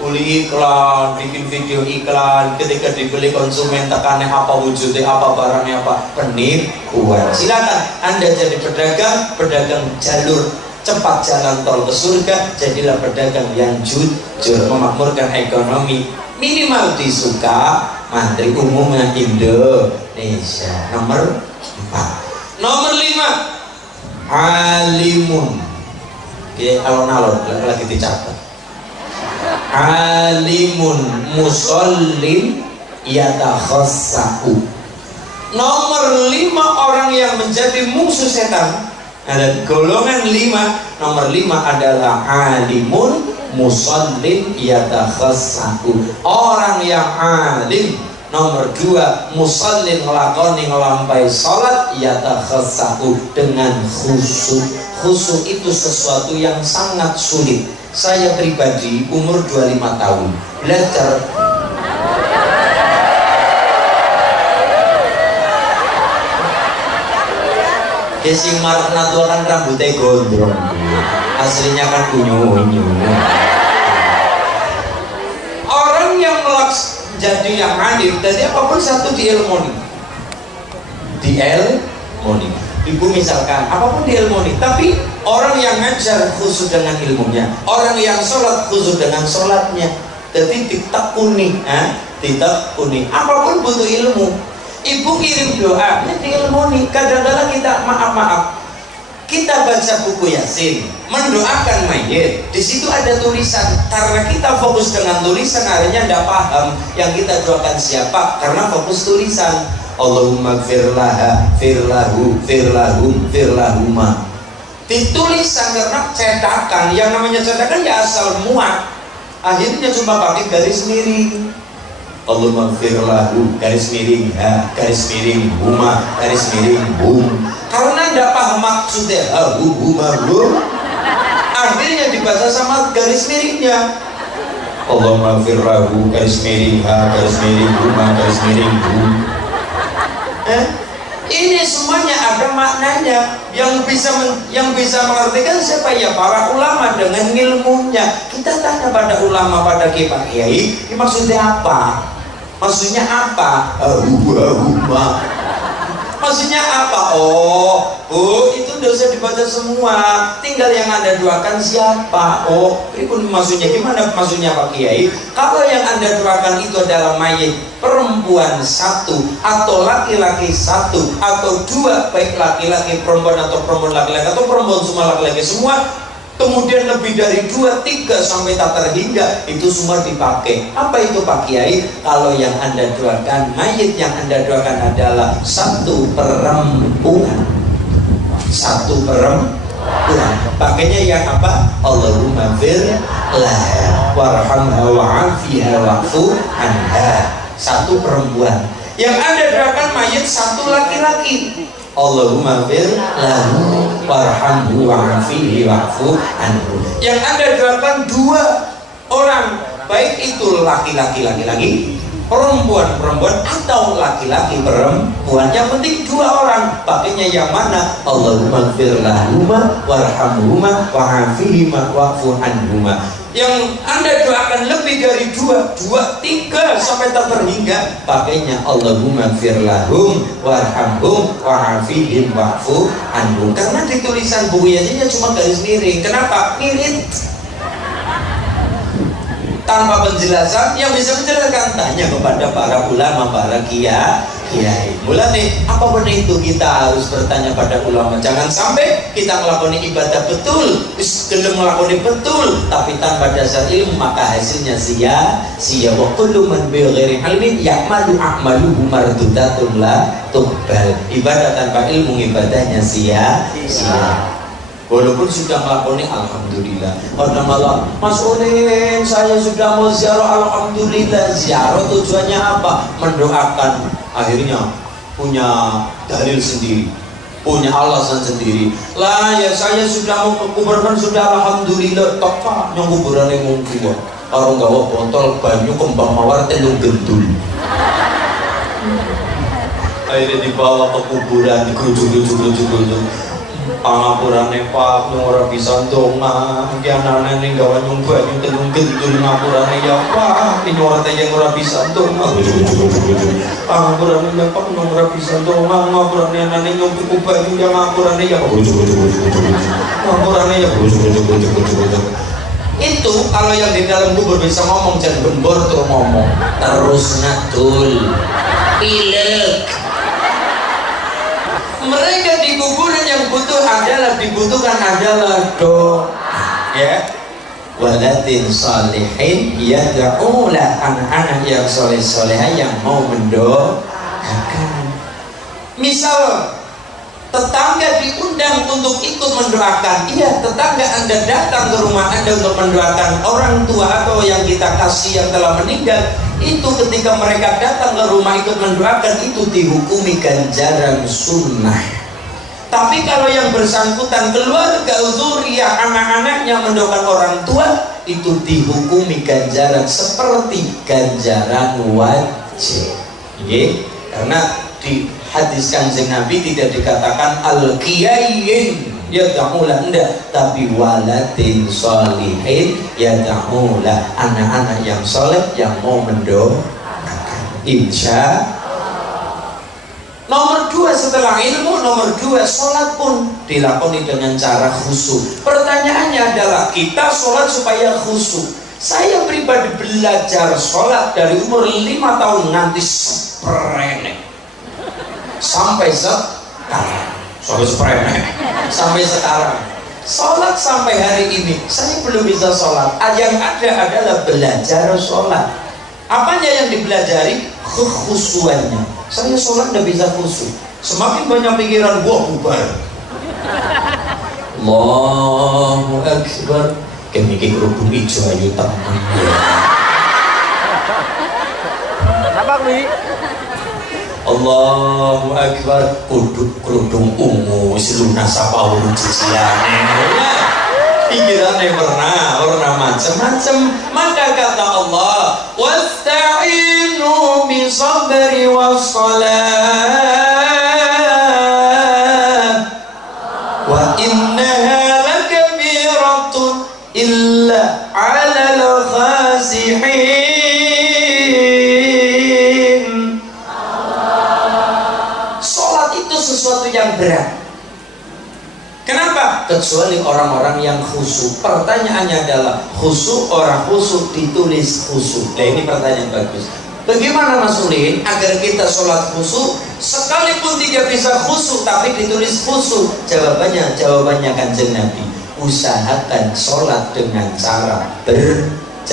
Uli iklan, bikin video iklan, ketika dibeli konsumen tekane apa, wujudnya apa, barangnya apa, penipuan. Silakan Anda jadi pedagang jalur cepat jalan tol ke surga. Jadilah pedagang yang jujur, memakmurkan ekonomi minimal di Sukamantri, umumnya Indonesia. Nomor 4. Nomor 5 alimun. Oke, alon-alon lagi dicatat. Alimun musallin yatakhassau. Nomor 5 orang yang menjadi musuh setan. Ada golongan 5. Nomor 5 adalah alimun musallin yatakhassau, orang yang alim. Nomor 2 musallin, ngelakoni ngelampai salat, yatakhassau, dengan khusyuk. Khusyuk itu sesuatu yang sangat sulit. Saya pribadi umur 25 tahun belajar Kesing marah natua kan rambutnya gondrong, aslinya kan unyu-unyu. Orang yang jadi yang adil, jadi apapun satu diilmoni. Ibu misalkan apapun diilmoni, tapi orang yang ngajar khusus dengan ilmunya, orang yang sholat khusus dengan sholatnya. Jadi ditekuni, ditekuni. Apapun butuh ilmu. Ibu kirim doa, ini diilmoni. Kadang-kadang kita maaf, kita baca buku Yasin, mendoakan mayit, di situ ada tulisan. Karena kita fokus dengan tulisan, akhirnya tidak paham yang kita doakan siapa, karena fokus tulisan. Allahumma firlaha, firlahu, firlahum, firlahuma. Ditulisan karena cetakan, yang namanya cetakan ya asal muat. Akhirnya cuma pakai garis miring. Allahumma firlahu, garis miring ha, garis miring huma, garis miring hum. Karena tidak paham maksudnya huma hum, akhirnya dibaca sama garis miringnya. Allahumma firlahu, garis miring ha, garis miring huma, garis miring hum. Ini semuanya ada maknanya. Yang bisa mengartikan siapa? Ya para ulama dengan ilmunya. Kita tanya pada ulama, pada kiai, ini maksudnya apa? Maksudnya apa? Maksudnya apa? Oh, itu dosa dibaca semua. Tinggal yang Anda doakan siapa? Oh, ini pun maksudnya gimana? Maksudnya Pak Kiai, kalau yang Anda doakan itu adalah mayit perempuan satu atau laki-laki satu atau dua, baik laki-laki perempuan atau perempuan laki-laki atau perempuan semua laki-laki semua, kemudian lebih dari 2, 3 sampai tak terhingga, itu semua dipakai. Apa itu Pak Kiai? Kalau yang Anda doakan, mayit yang Anda doakan adalah satu perempuan, satu perempuan, pakainya yang apa? Allahumma firlah warhamha wa'afiha wa'fu anha. Satu perempuan. Yang Anda doakan mayit satu laki-laki, Allahumma firlahu warhamhu wa'afihi wa'fu anhu. Yang Anda doakan 2 orang, baik itu laki-laki perempuan atau laki-laki perempuan, yang penting 2 orang, pakainya yang mana? Allahumma firlahuma warhamhuma wa'afihima wa'fu anhuma. Yang Anda doakan lebih dari 2, 3 sampai tak terhingga, pakainya Allahumma firlahum warhamhum wa'afihim wa'fu anhum. Karena di tulisan buku Yasinnya cuma garis miring. Kenapa? Mirip, tanpa penjelasan. Yang bisa menjelaskan, tanya kepada para ulama, para kiai. Mulai apapun itu kita harus bertanya pada ulama. Jangan sampai kita melakukan ibadah betul, gelem melakukan betul, tapi tanpa dasar ilmu, maka hasilnya sia-sia. Wa kullu man bi ghairi ilmin ya'malu a'maluhu mardudatun la tuqbal. Ibadah tanpa ilmu, ibadahnya sia-sia. Walaupun sudah melakukan, alhamdulillah. Pada malam, Mas Unin, saya sudah mau ziarah, alhamdulillah. Ziarah tujuannya apa? Mendoakan. Akhirnya punya dalil sendiri, punya alasan sendiri. Lah ya, saya sudah mau kuburan, sudah alhamdulillah. Tok yang kuburan yang mau keluar. Kalau nggak bawa botol banyu kembang mawar telung gendul. Akhirnya dibawa ke kuburan, dikujuk. Pangapurane Pak ora bisa ndonga, iki anane ning gawe nyumbak ning telung gendul ngapurane ya Pak, iki ora yang ora bisa ndonga. Pangapurane ya Pak ora bisa ndonga, ngapurane anane nyumbak banyu ya ngapurane ya. Ngapurane ya. Itu kalau yang di dalam kubur bisa ngomong, jangan gembor terus ngomong. Terus nadul. Pilek. Mereka di kuburan yang dibutuhkan adalah doa, ya. Walatin salihin yad'ulah, anak-anak yang soleh-solehah yang mau mendoakan. Misal tetangga diundang untuk ikut mendoakan, iya, tetangga Anda datang ke rumah Anda untuk mendoakan orang tua atau yang kita kasih yang telah meninggal, itu ketika mereka datang ke rumah ikut mendoakan, itu dihukumi ganjaran sunnah. Tapi kalau yang bersangkutan keluarga zuriyah, anak-anaknya mendoakan orang tua, itu dihukumi ganjaran seperti ganjaran wajib. Karena di hadis Kanjeng Nabi tidak dikatakan al-qiyayyin yad'ulah, enggak, tapi waladin sholihin yad'ulah, anak-anak yang soleh yang mau mendoakan. Insya nomor 2 setelah ilmu, nomor 2 sholat pun dilakoni dengan cara khusyuk. Pertanyaannya adalah, kita sholat supaya khusyuk. Saya pribadi belajar sholat dari umur 5 tahun nanti seprenek sampai sekarang. Sampai sekarang sholat sampai hari ini saya belum bisa sholat. Yang ada adalah belajar sholat. Apanya yang dipelajari? Kekhusyuannya. Saya sholat tidak bisa khusyuk. Semakin banyak pikiran, gua bubar. Allahu Akbar. Kemikir kerudung hijau ayu teman. Apa nih? Allahu Akbar. Kerudung ungu siluna sapa urun ciciane. Pikirannya pernah macam-macam. Maka kata Allah, wasta'inu bisabri wassalah. Kenapa? Kecuali orang-orang yang khusyuk. Pertanyaannya adalah khusyuk orang khusyuk ditulis khusyuk. Nah ini pertanyaan bagus. Bagaimana Mas Ulin agar kita sholat khusyuk sekalipun tidak bisa khusyuk tapi ditulis khusyuk? Jawabannya Kanjeng Nabi, usahakan sholat dengan cara berjamaah.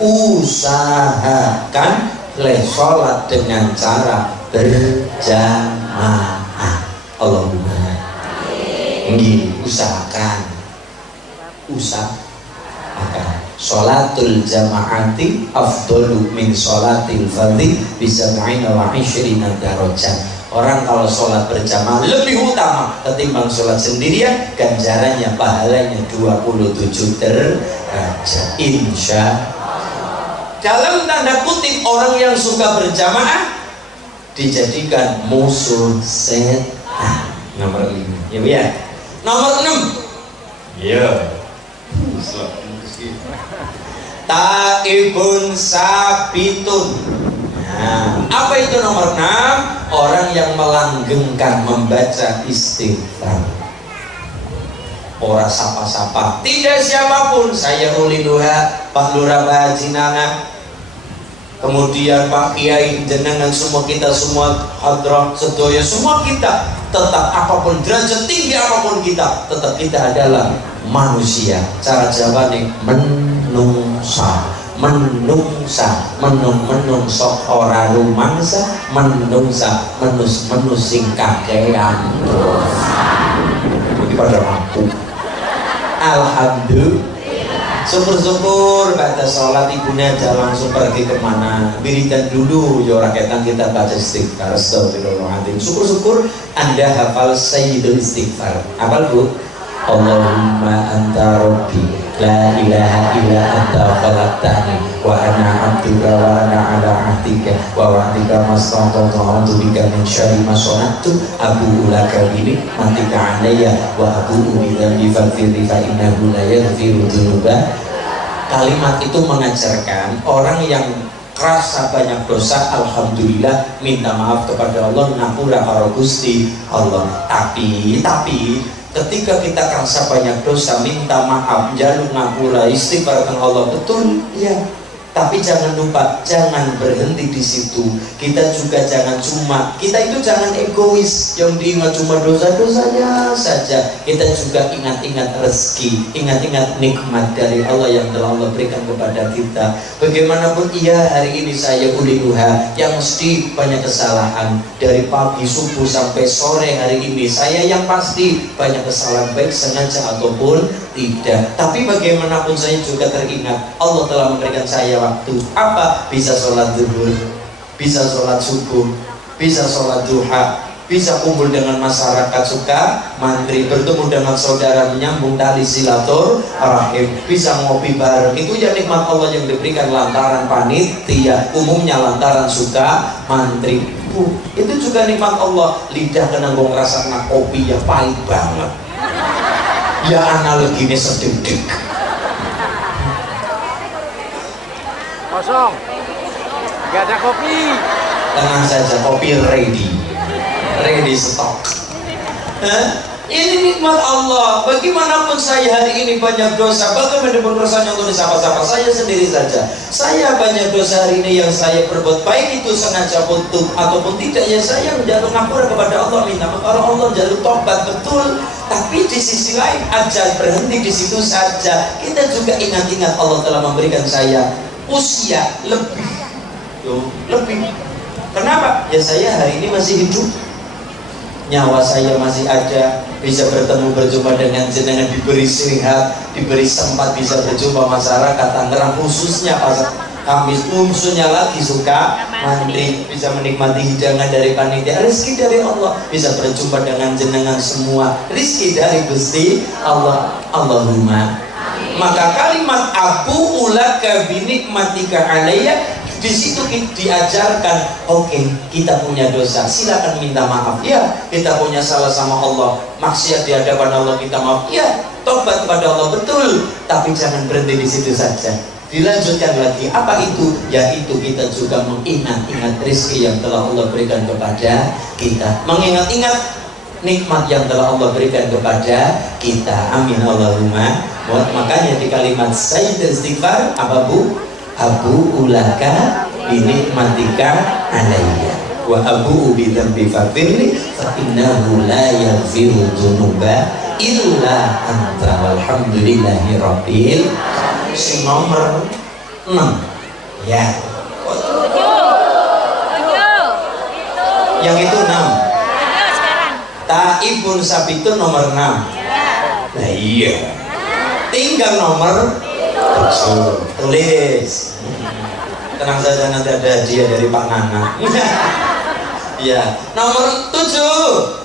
Usahakan sholat dengan cara berjamaah. Allahumma usahakan sholatul jamaati afdalu min sholatil fardhi bisab'ina wa 'ishrina darajat. Orang kalau sholat berjamaah lebih utama ketimbang sholat sendirian, ganjarannya pahalanya 27 derajat insya. Dalam tanda kutip orang yang suka berjamaah dijadikan musuh setan. Nomor 5 ya ya. Nomor 6 ya taibun sabitun. Nah, apa itu nomor 6? Orang yang melanggengkan membaca istighfar. Ora sapa-sapa, tidak siapapun. Saya Uli Duha, Pak Lurah Bajinanga, kemudian Pak Kiai jenengan, semua kita semua hadrah sedoyo, semua kita tetap apapun derajat tinggi apapun kita, tetap kita adalah manusia. Cara jawabannya menungsa, menungsa ora rumangsa, menungsa sing kakean dosa. Ini pada mampu. Alhamdulillah. Syukur-syukur baca sholat ibunya aja langsung pergi kemana, wiridan dulu ya rakyatan kita baca istighfar. Astagfirullahaladzim. Syukur-syukur Anda hafal Sayyidul Istighfar. Hafal Bu? Allahumma anta rabbi la ilaha illa anta khalaqtani wa ana abduka wa ana ala ahdika wa wa'dika mastata'tu bika min syarri ma sana'tu abu'u laka bi ni'matika 'alayya wa abu'u bi dhanbi faghfir fa innahu la yaghfiru dzunuba. Kalimat itu mengajarkan orang yang kerasa banyak dosa, alhamdulillah minta maaf kepada Allah, ngapura karo Gusti Allah. Tapi ketika kita kerasa banyak dosa, minta maaf, jaluk ngapura, istighfar dengan Allah, betul ya. Tapi jangan lupa, jangan berhenti di situ. Kita juga jangan kita itu jangan egois yang diingat cuma dosa-dosanya saja. Kita juga ingat-ingat rezeki, ingat-ingat nikmat dari Allah yang telah Allah berikan kepada kita. Bagaimanapun iya, hari ini saya Uli Duha yang mesti banyak kesalahan dari pagi subuh sampai sore hari ini. Saya yang pasti banyak kesalahan baik sengaja ataupun tidak. Tapi bagaimanapun saya juga teringat Allah telah memberikan saya waktu apa, bisa sholat zuhur, bisa sholat subuh, bisa sholat duha, bisa kumpul dengan masyarakat suka mantri, bertemu dengan saudara, menyambung tali silaturahim, bisa ngopi bareng. Itu ya nikmat Allah yang diberikan lantaran panitia, umumnya lantaran suka mantri. Itu juga nikmat Allah. Lidah kena gong rasa kena kopi ya pahit banget ya, analoginya sedikit kosong, nggak ada kopi. Tenang saja, kopi ready stock. Ini nikmat Allah. Bagaimanapun saya hari ini banyak dosa, bagaimanapun dosanya untuk disapa-sapa, saya sendiri saja. Saya banyak dosa hari ini yang saya perbuat, baik itu sengaja ataupun tidak, ya saya menjaluk ngapura kepada Allah, minta maaf kalau Allah, jaluk tobat, betul. Tapi di sisi lain aja berhenti di situ saja. Kita juga ingat-ingat Allah telah memberikan saya usia lebih. Kenapa? Ya saya hari ini masih hidup, nyawa saya masih ada, bisa berjumpa dengan jenengan, diberi sehat, diberi sempat bisa berjumpa masyarakat Tangerang, khususnya pasar Kamis, khususnya lagi suka mantri, bisa menikmati hidangan dari panitia, rezeki dari Allah, bisa berjumpa dengan jenengan semua, rezeki dari Gusti Allah. Allahumma. Maka kalimat aku ulaka binikmatika alayya, di situ diajarkan, oke, kita punya dosa, silakan minta maaf. Ya, kita punya salah sama Allah, maksiat di hadapan Allah, minta maaf. Ya, tobat kepada Allah, betul. Tapi jangan berhenti di situ saja. Dilanjutkan lagi, apa itu? Yaitu kita juga mengingat-ingat rezeki yang telah Allah berikan kepada kita. Mengingat-ingat nikmat yang telah Allah berikan kepada kita. Amin Allahumma. Makanya di kalimat Sayyid istighfar apa Bu? Abu ulaka binikmatika alayya wa abu bi dzambi faghfirli fa innahu la yaghfiru dzunuba illa anta walhamdulillahi rabbil alamin. Nomor 6 ya. Yang itu 6. Taibun sabitun nomor 6. Nah iya. Tinggal nomor 7. Tulis. Tenang saja, nanti ada hadiah dari Pak Nana. Ya, nomor 7.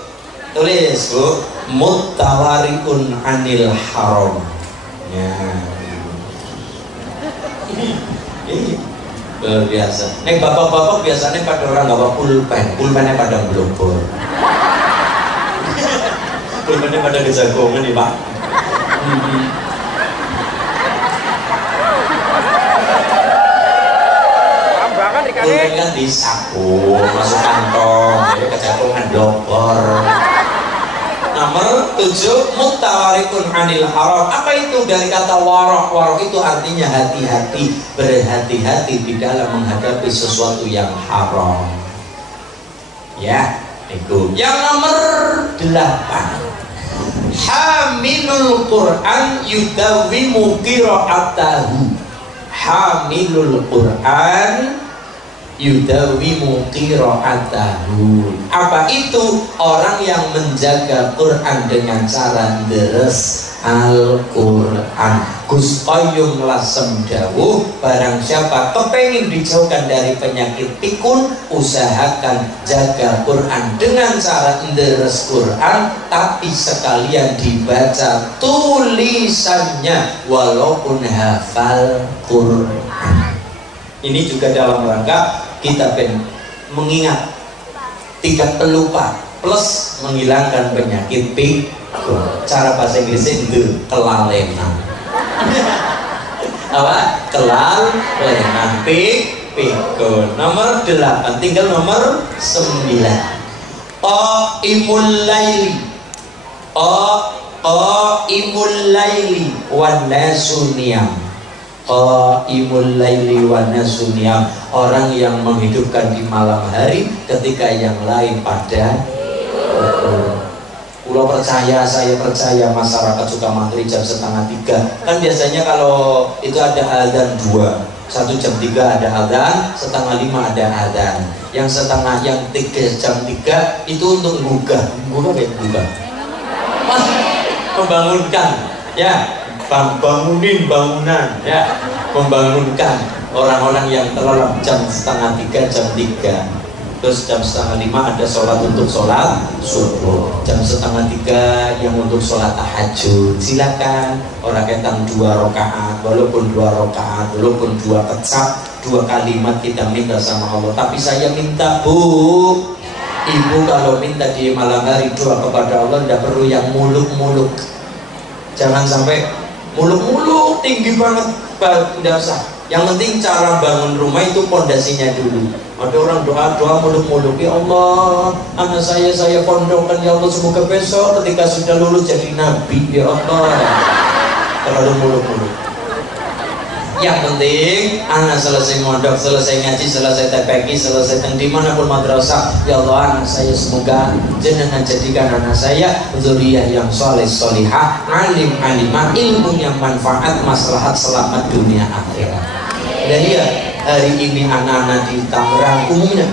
Tulis, Bu. Muttawariun anil haram. Ya. Ini luar biasa. Nek bapak-bapak biasanya pada orang bawa pulpennya pada blobor. Pulpennya pada kejagongan nih Pak. Pulpen kan di saku, masuk kantong, jadi kejagongan blobor. Nomor 7, muttawarikun anil haram. Apa itu dari kata warok? Warok itu artinya hati-hati, berhati-hati di dalam menghadapi sesuatu yang haram. Ya, itu. Yang nomor 8. Hamilul Quran yudawimu qira'atahu. Hamilul Quran yudawimu qira'atahu. Apa itu? Orang yang menjaga Quran dengan cara deres Al-Quran. Gus Qayyum lasem dawuh, barang siapa kepengin dijauhkan dari penyakit pikun, usahakan jaga Quran dengan cara deres Quran, tapi sekalian dibaca tulisannya walaupun hafal Quran. Ini juga dalam rangka kita mengingat, tidak pelupa, plus menghilangkan penyakit pikun. Cara bahasa Inggrisnya itu kelalenan. Apa? Kelalenan, pikun. Nomor 8, tinggal nomor 9. Qaimul laili. Qaimul laili wan nasu niyam. Qaimul laili wan nasu niyam. Orang yang menghidupkan di malam hari ketika yang lain pada saya percaya masyarakat Sukamantri jam 2:30. Kan biasanya kalau itu ada adzan 2, 1 jam 3 ada adzan, 4:30 ada adzan. Yang 3 jam 3 itu untuk gugah membangunkan, ya, bangunin bangunan, ya, membangunkan orang-orang yang terlelap jam 2:30, jam 3. Terus jam 4:30 ada sholat untuk sholat subuh. Jam 2:30 yang untuk sholat tahajud. Silakan. Orang ketang 2 rakaat, walaupun 2 rakaat, walaupun 2 kecap, 2 kalimat kita minta sama Allah. Tapi saya minta, Bu, Ibu kalau minta di malam hari doa kepada Allah tidak perlu yang muluk-muluk. Jangan sampai muluk-muluk tinggi banget, tidak usah. Yang penting cara bangun rumah itu pondasinya dulu. Ada orang doa muluk-muluk, ya Allah, anak saya pondokkan, ya Allah, semoga besok ketika sudah lulus jadi nabi, ya Allah. Terlalu muluk-muluk. Yang penting anak selesai mondok, selesai ngaji, selesai TPQ, selesai dimanapun madrasah, ya Allah, anak saya semoga jenengan jadikan anak saya dzurriyyah yang soleh solihah, alim alimah, ilmu yang manfaat, maslahat selamat dunia akhirat. Dan ya, hari ini anak-anak di Tangerang umumnya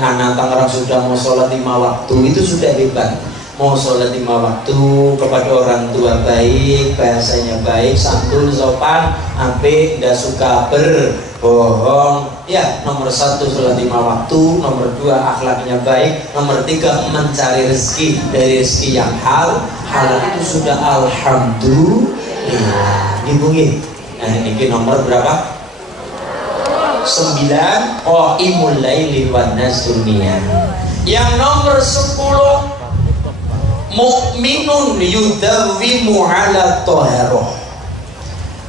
anak Tangerang sudah mau sholat 5 waktu, itu sudah hebat. Mau sholat 5 waktu, kepada orang tua baik, bahasanya baik, santun, sopan, apik, tidak suka berbohong. Ya, nomor 1 sholat 5 waktu, nomor 2 akhlaknya baik, nomor 3 mencari rezeki dari rezeki yang halal itu sudah alhamdulillah. Dibungin. Nah, ini nomor berapa? 9. Qaimul laili wan nasu niyam. Yang nomor 10, mukminun yudawimu ala taharah.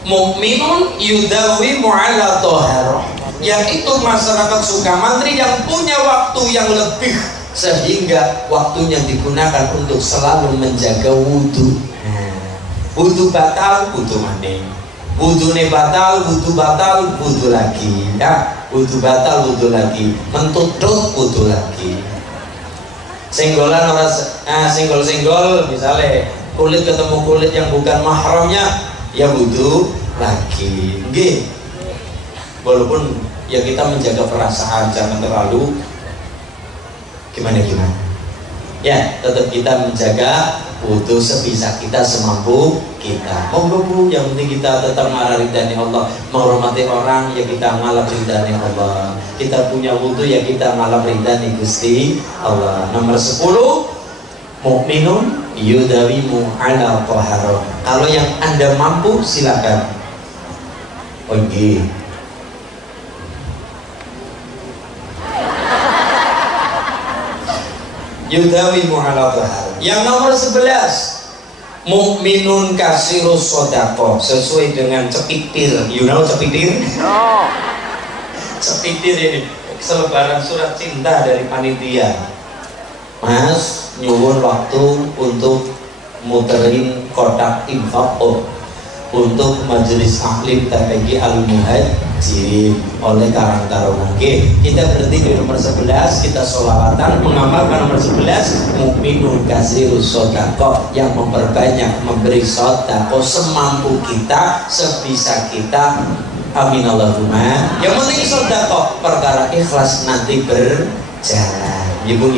Mukminun yudawimu ala taharah, yaitu masyarakat Sukamantri yang punya waktu yang lebih sehingga waktunya digunakan untuk selalu menjaga wudhu. Wudhu batal, wudhu maning. Wudhunya batal, wudhu lagi. Ya, wudhu batal, wudhu lagi. Mentutut, wudhu lagi. Senggolan orang, senggol misalnya kulit ketemu kulit yang bukan mahramnya, ya wudhu lagi. Nggih. Walaupun ya kita menjaga perasaan, jangan terlalu gimana ya, tetap kita menjaga wudhu sebisa kita, semampu kita. Monggo Bu, yang penting kita tetap marah ridhani Allah, menghormati orang ya kita ngalap ridhani Allah, kita punya wudhu ya kita ngalap ridhani Gusti Allah. Nomor 10, mukminun yudawimu ala taharah. Kalau yang Anda mampu silakan. Oke. Yudawimu ala tahar. Yang nomor 11, mukminun kasirus sodako, sesuai dengan cepitir. You know cepitir? No. Cepitir ini selebaran surat cinta dari panitia. Mas nyuwun waktu untuk muterin kotak infak untuk majelis taklim TPG Al-Muhajirin oleh Karang Taruna. Oke, kita berhenti di nomor 11, kita sholawatan mengamalkan nomor 11, mukminun kasirus sodako, yang memperbanyak memberi sodako semampu kita, sebisa kita. Amin Allahumma. Yang penting sodako, perkara ikhlas nanti berjalan. Ibu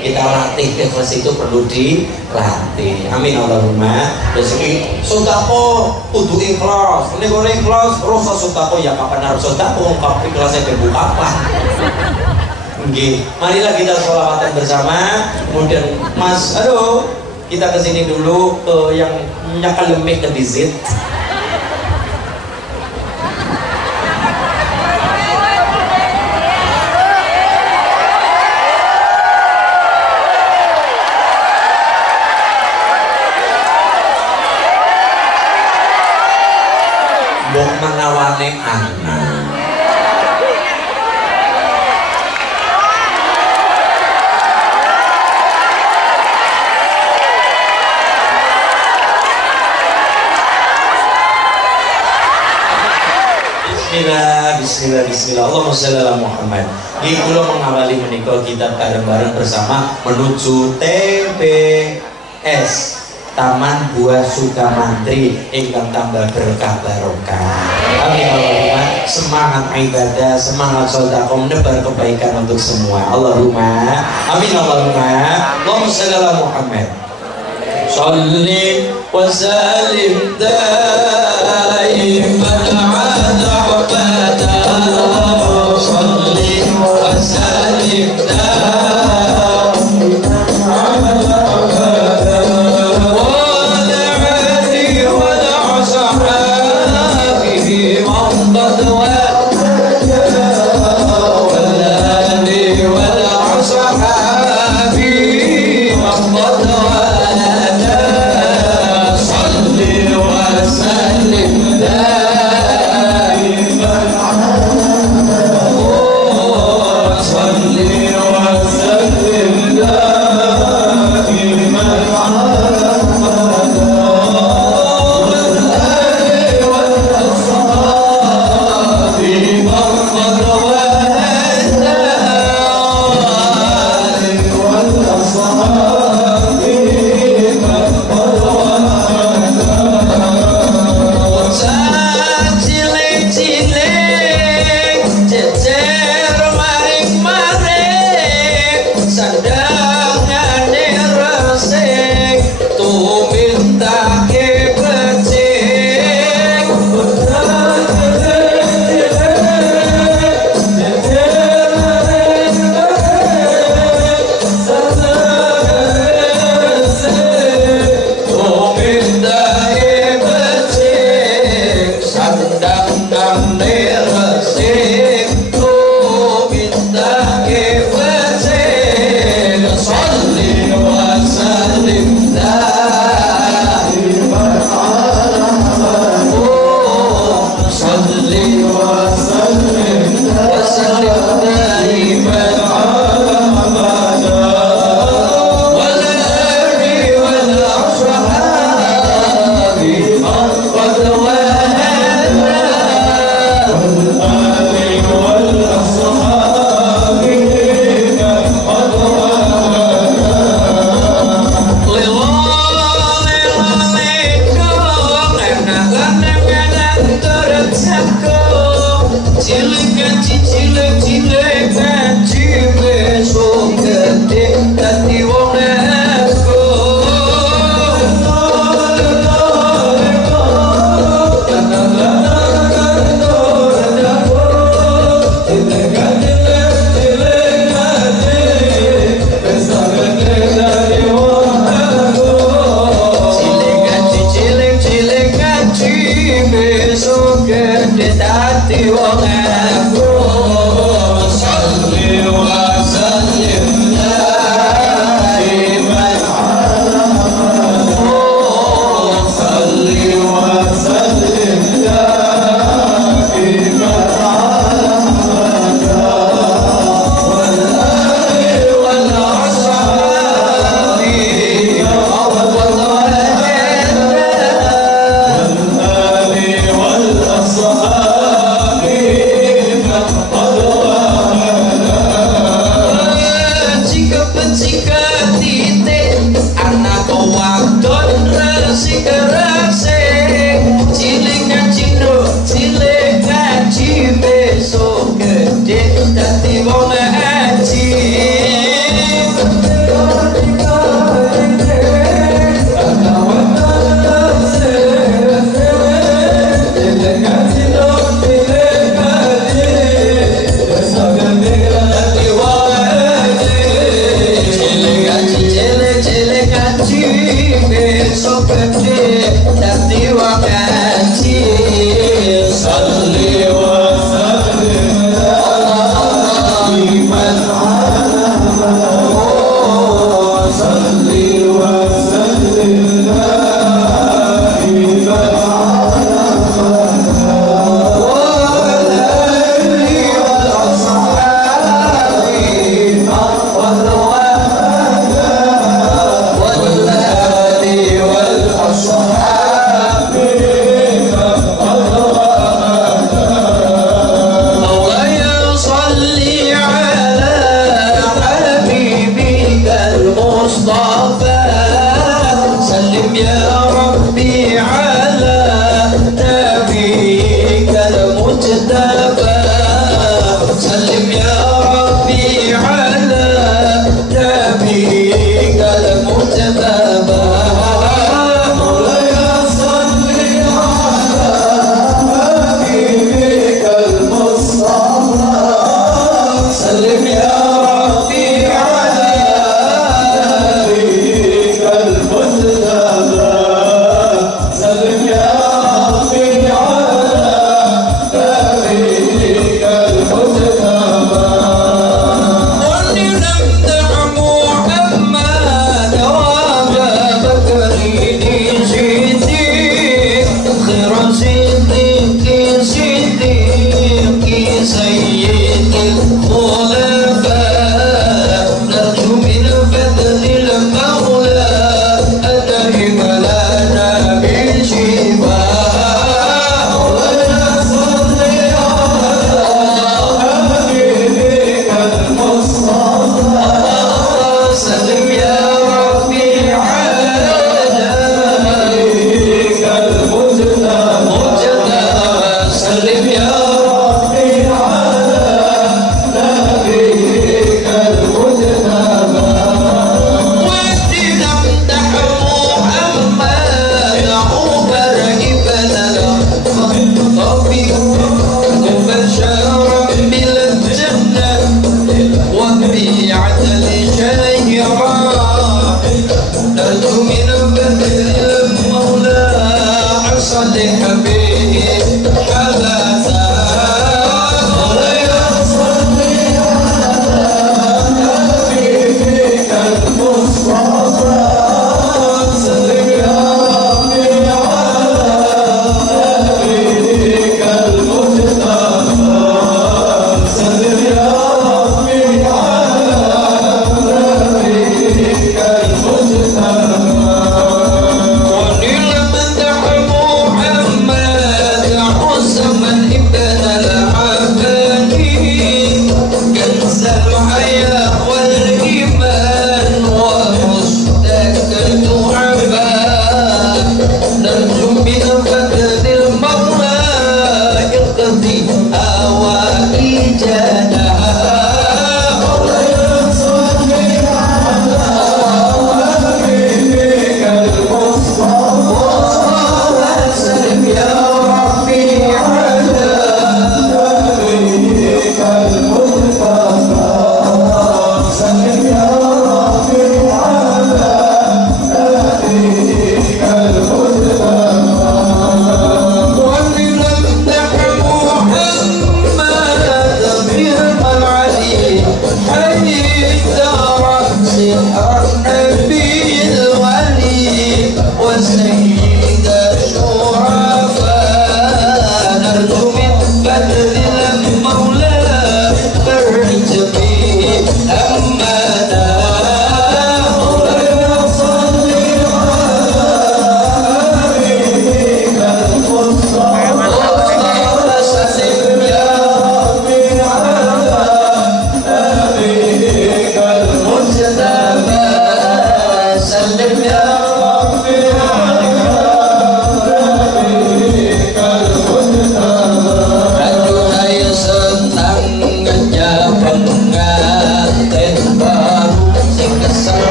kita latih ikhlas itu perlu dilatih. Amin Allahumma. Rezeki sodako kudu ikhlas. Ini kalau ikhlas rasa sodako ya kapan harus sodako, ungkap ikhlasnya terbuka kapan. Oke, marilah kita sholawatan bersama. Kemudian Mas, aduh, kita kesini dulu ke yang nyakal lemek ke dizit. Menawane anak. Bismillah. Allahumma sholli ala Muhammad. Iki kula mengawali menika kita bareng-bareng bersama menuju TBS. Taman Buah Sukamantri ingkang tambah berkah barokah. Amin Allahumma. Semangat ibadah, semangat sedekah, menebar kebaikan untuk semua. Allahumma. Amin Allahumma. Allahumma shalli ala Muhammad. Shalli wa sallim daiman ala abada. Shalli wa sallim besok gede nanti wakaji salli wa sallim Allah iman salli wa sallim Salud.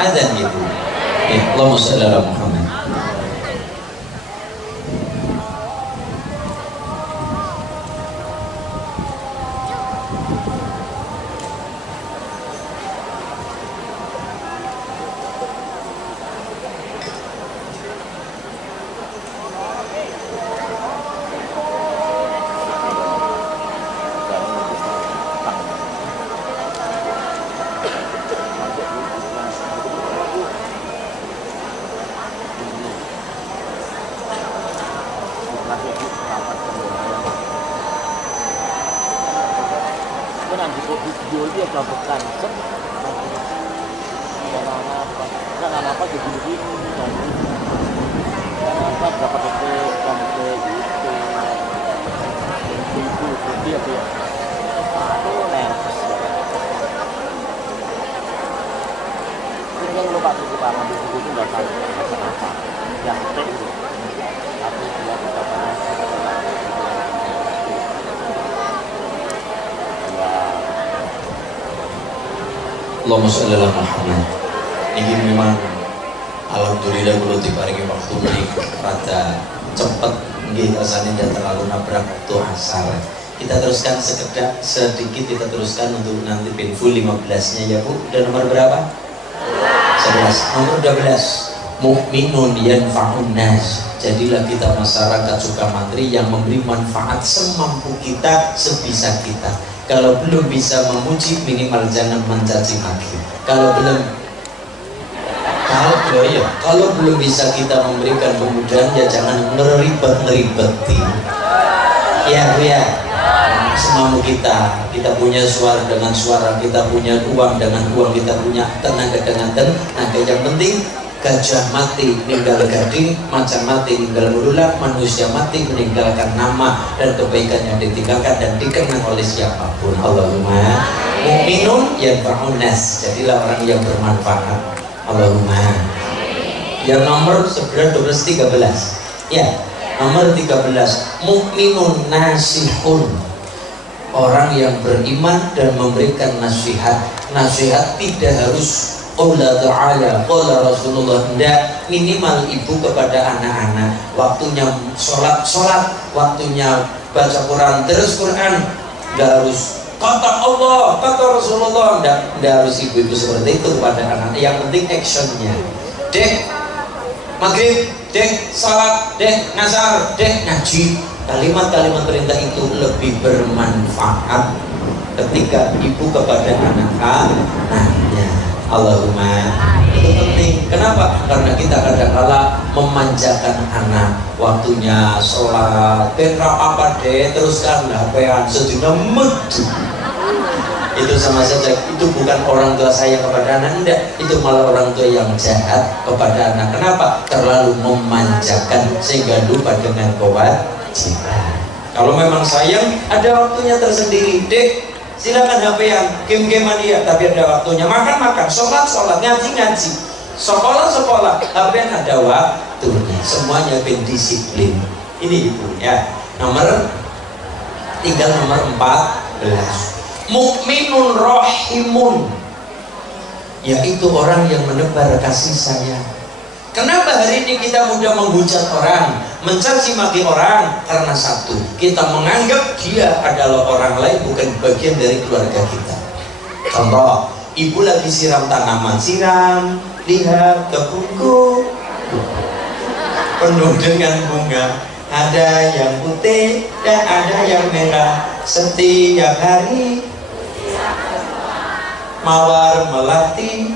Azan gitu. Allahumma shalli ala Muhammad. Allahumma sholli ala Muhammad. Ini memang alhamdulillah kalau diparingi waktu ini rada cepet nggih rasane ndak terlalu nabrak waktu asar. Kita teruskan sedikit kita teruskan untuk nanti pin full 15-nya ya Bu. Dan nomor berapa? 11. Nomor 12. Mukminun yanfa'un nas. Jadilah kita masyarakat Sukamantri yang memberi manfaat semampu kita, sebisa kita. Kalau belum bisa memuji, minimal jangan mencaci maki. Kalau belum bisa kita memberikan kemudahan, ya jangan ngeribet-ngeribeti. Ya Bu ya. Semampu kita punya suara dengan suara, kita punya uang dengan uang, kita punya tenaga dengan tenaga. Yang penting gajah mati meninggal gading, macan mati meninggal berulang, manusia mati meninggalkan nama dan kebaikan yang ditinggalkan dan dikenang oleh siapapun. Allahumma mu'minun yanfa'un nas. Jadilah orang yang bermanfaat. Allahumma. Yang nomor 11, 12, 13. Ya, nomor 13. Mukminun nasihun. Orang yang beriman dan memberikan nasihat. Nasihat tidak harus Allah Ta'ala, Allah Rasulullah, tidak, minimal ibu kepada anak-anak, waktunya sholat, waktunya baca Quran, terus Quran, tidak harus kata Allah, kata Rasulullah, tidak harus ibu-ibu seperti itu kepada anak. Yang penting actionnya. Dek maghrib, dek salat, dek nazar, dek ngaji. Kalimat-kalimat perintah itu lebih bermanfaat ketika ibu kepada anak-anaknya. Allahumma. Itu penting. Kenapa? Karena kita kadang-kala memanjakan anak. Waktunya sholat, petra apa deh, teruskan HP-an sedina medu. Itu sama saja. Itu bukan orang tua saya kepada anak, enggak. Itu malah orang tua yang jahat kepada anak. Kenapa? Terlalu memanjakan sehingga lupa dengan kewajiban. Kalau memang sayang, ada waktunya tersendiri. Dek, silakan HP-an, game-gamean dia, tapi ada waktunya. Makan-makan, sholat, ngaji-ngaji, sekolah, HP-an ada waktunya. Semuanya berdisiplin. Ini ibu ya. Tinggal nomor 14. Mukminun rahimun, yaitu orang yang menebar kasih sayang. Kenapa hari ini kita mudah menghujat orang, mencaci maki orang karena satu, kita menganggap dia adalah orang lain, bukan bagian dari keluarga kita. Contoh, ibu lagi siram tanaman, siram, lihat kebunku penuh dengan bunga, ada yang putih dan ada yang merah. Setiap hari mawar melati.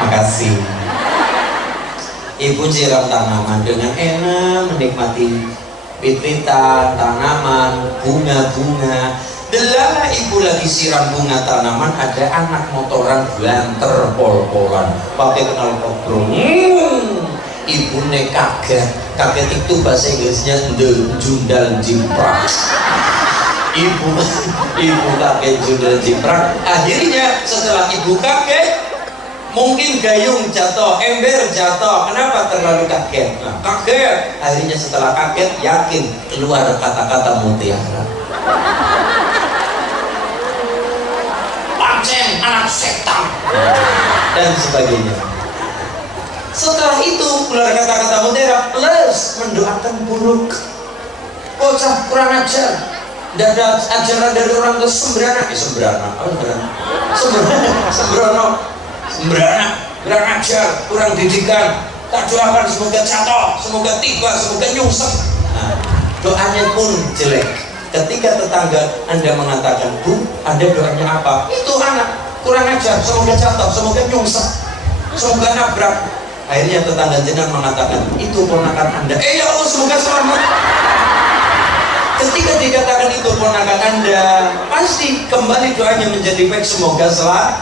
Makasih. Ibu siram tanaman dengan enak, menikmati pit-pitan, tanaman, bunga-bunga. Delala ibu lagi siram bunga tanaman, ada anak motoran banter pol-polan pakai knalpot brong. Ibu kaget. Kaget itu bahasa Inggrisnya jundal jimprak. Ibu kaget jundal jimprak. Akhirnya setelah ibu kaget, mungkin gayung jatuh, ember jatuh. Kenapa terlalu kaget? Nah, kaget. Akhirnya setelah kaget, yakin keluar kata-kata mutiara. Pancen anak setan dan sebagainya. Setelah itu keluar kata-kata mutiara, plus mendoakan buruk. Bocah kurang ajar. Tidak ada ajaran dari orang tua sembrana. Sembrana, kurang ajar, kurang didikan. Tak doakan semoga jatuh, semoga tiba, semoga nyungsep. Nah, doanya pun jelek. Ketika tetangga Anda mengatakan, Bu, Anda doanya apa? Itu anak kurang ajar, semoga jatuh, semoga nyungsep, semoga nabrak. Akhirnya tetangga jenengan mengatakan, itu ponakan Anda. Ya Allah, semoga selamat. Ketika dikatakan itu ponakan Anda, pasti kembali doanya menjadi baik, semoga selamat.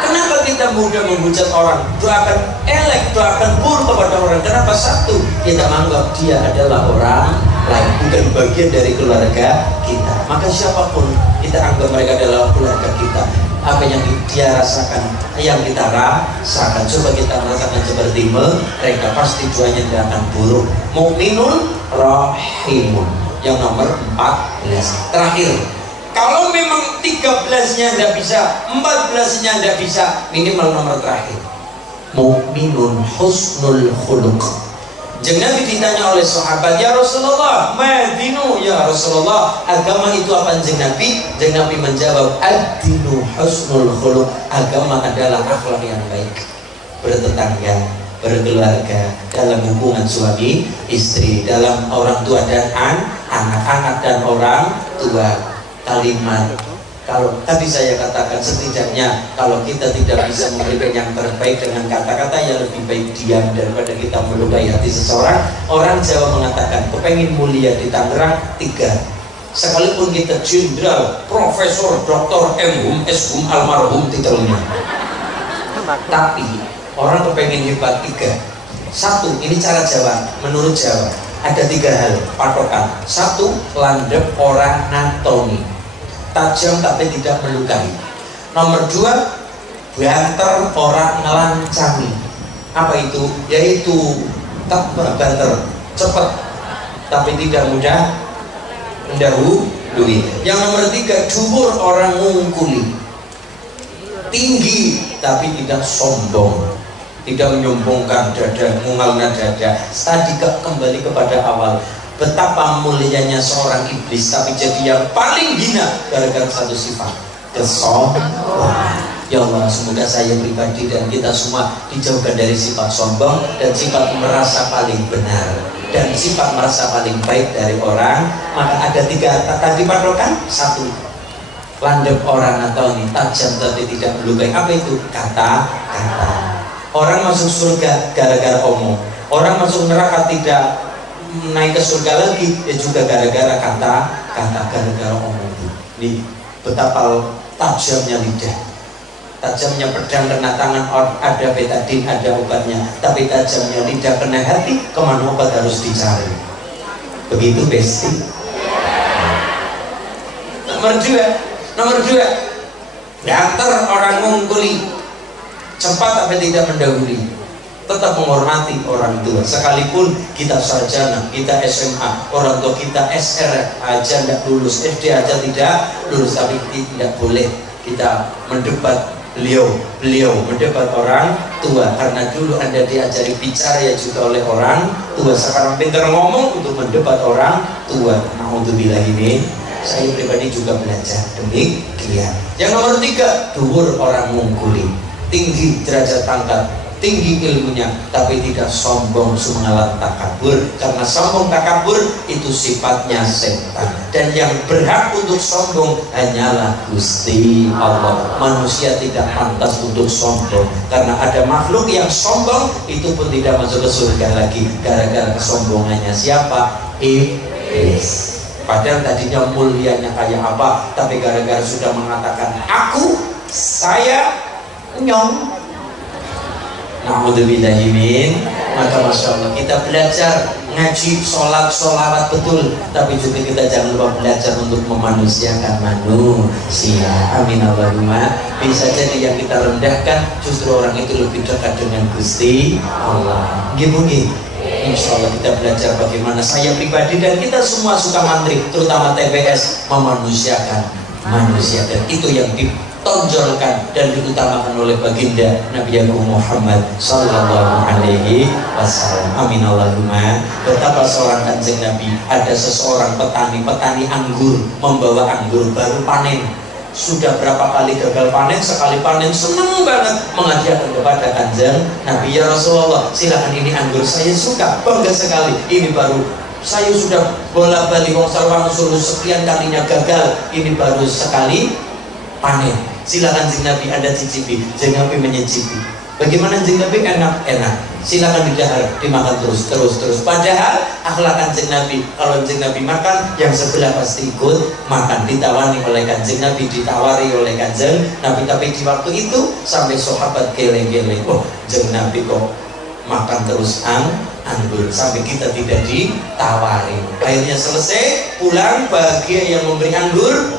Kenapa kita mudah menghujat orang? Doakan elek, doakan buruk kepada orang. Kenapa? Satu, kita menganggap dia adalah orang lain, bukan bagian dari keluarga kita. Maka siapapun kita anggap mereka adalah keluarga kita. Apa yang dia rasakan, yang kita rasakan, coba kita merasakan seperti mereka, pasti doanya tidak akan buruk. Mukminun rahimun. Yang nomor 14 terakhir. Kalau memang 13-nya tidak bisa, 14-nya tidak bisa, minimal nomor terakhir. Mukminun husnul khuluq. Jeung Nabi ditanya oleh sahabat, ya Rasulullah, madinu ya Rasulullah, agama itu apa? Jeung Nabi menjawab, ad-dinu husnul khuluq. Agama adalah akhlak yang baik, bertetangga, berkeluarga, dalam hubungan suami istri, dalam orang tua dan anak-anak dan orang tua. Kalimat, kalau tadi saya katakan, setidaknya kalau kita tidak bisa memberikan yang terbaik dengan kata-kata, yang lebih baik diam daripada kita melukai hati seseorang. Orang Jawa mengatakan, kepengin mulia di Tangerang 3, sekalipun kita jenderal, profesor, doktor, M.Hum, S.Hum, almarhum titelnya, tapi orang kepengin hebat 3. Satu, ini cara Jawa, menurut Jawa ada 3 hal patokan. Satu, landep orang natoni, tajam tapi tidak melukai. Nomor 2, banter orang ngelancami. Apa itu? Yaitu banter, cepat tapi tidak mudah mendahului. Yang nomor 3, dhuwur orang ngungkuli, tinggi tapi tidak sombong, tidak menyombongkan dada, mengalna dada. Tadi kembali kepada awal, betapa mulianya seorang iblis, tapi jadi yang paling hina gara-gara satu sifat, kesombongan. Ya Allah, semoga saya pribadi dan kita semua dijauhkan dari sifat sombong dan sifat merasa paling benar dan sifat merasa paling baik dari orang. Maka ada 3 tadi patokan. 1, landep orang atau ini tajam tapi tidak melukai. Apa itu? Kata-kata. Orang masuk surga gara-gara omong. Orang masuk neraka tidak naik ke surga lagi, ya juga gara-gara kata-kata, gara-gara omong itu. Nih, betapa tajamnya lidah. Tajamnya pedang kena tangan, ada betadin, ada obatnya. Tapi tajamnya lidah kena hati, kemana obat harus dicari. Begitu besti. Nomor 2, banter orang ngungkuli, cepat tapi tidak mendahului, tetap menghormati orang tua. Sekalipun kita sarjana, kita SMA, orang tua kita SR aja tidak lulus, SD aja tidak lulus, tapi tidak boleh kita mendebat beliau mendebat orang tua, karena dulu Anda diajari bicara ya juga oleh orang tua, sekarang pintar ngomong untuk mendebat orang tua. Naudzubillah, ini saya pribadi juga belajar demikian. Yang nomor 3, dhuwur orang ngungkuli, tinggi derajat pangkat, tinggi ilmunya, tapi tidak sombong sumengalat takabur, karena sombong takabur itu sifatnya setan, dan yang berhak untuk sombong hanyalah Gusti Allah. Manusia tidak pantas untuk sombong, karena ada makhluk yang sombong itu pun tidak masuk ke surga lagi gara-gara kesombongannya. Siapa? Iblis. Padahal tadinya mulianya kayak apa, tapi gara-gara sudah mengatakan aku, saya, nyong, naudzubillahimin, maka masya Allah kita belajar ngaji, sholat, sholawat betul, tapi juga kita jangan lupa belajar untuk memanusiakan manusia. Amin Allahumma. Bisa jadi yang kita rendahkan justru orang itu lebih dekat dengan Gusti Allah. Gimana? Insya Allah kita belajar bagaimana saya pribadi dan kita semua suka mantri, terutama TPS, memanusiakan manusia, dan itu yang ditonjolkan dan diutamakan oleh baginda Nabi Muhammad Sallallahu Alaihi Wasallam. Amin Allahumma. Betapa seorang kanjeng Nabi, ada seseorang petani anggur, membawa anggur baru panen, sudah berapa kali gagal panen, sekali panen senang banget, menghadiahkan kepada kanjeng Nabi, ya Rasulullah silakan ini anggur saya suka, bangga sekali, ini baru saya sudah bola-balik wong sarwana suruh sekian kalinya gagal, ini baru sekali panen, silakan Jeng Nabi Anda cicipi. Jeng Nabi menyicipi. Bagaimana Jeng Nabi? Enak, silakan didahar, dimakan terus. Padahal akhlak Kanjeng Nabi, kalau Jeng Nabi makan, yang sebelah pasti ikut makan. Ditawari oleh Kanjeng Nabi, ditawari oleh Kanjeng Nabi, tapi di waktu itu sampai sahabat geleng-geleng, oh Jeng Nabi kok makan terus anggur, sampai kita tidak ditawari. Akhirnya selesai, pulang, bahagia yang memberi anggur,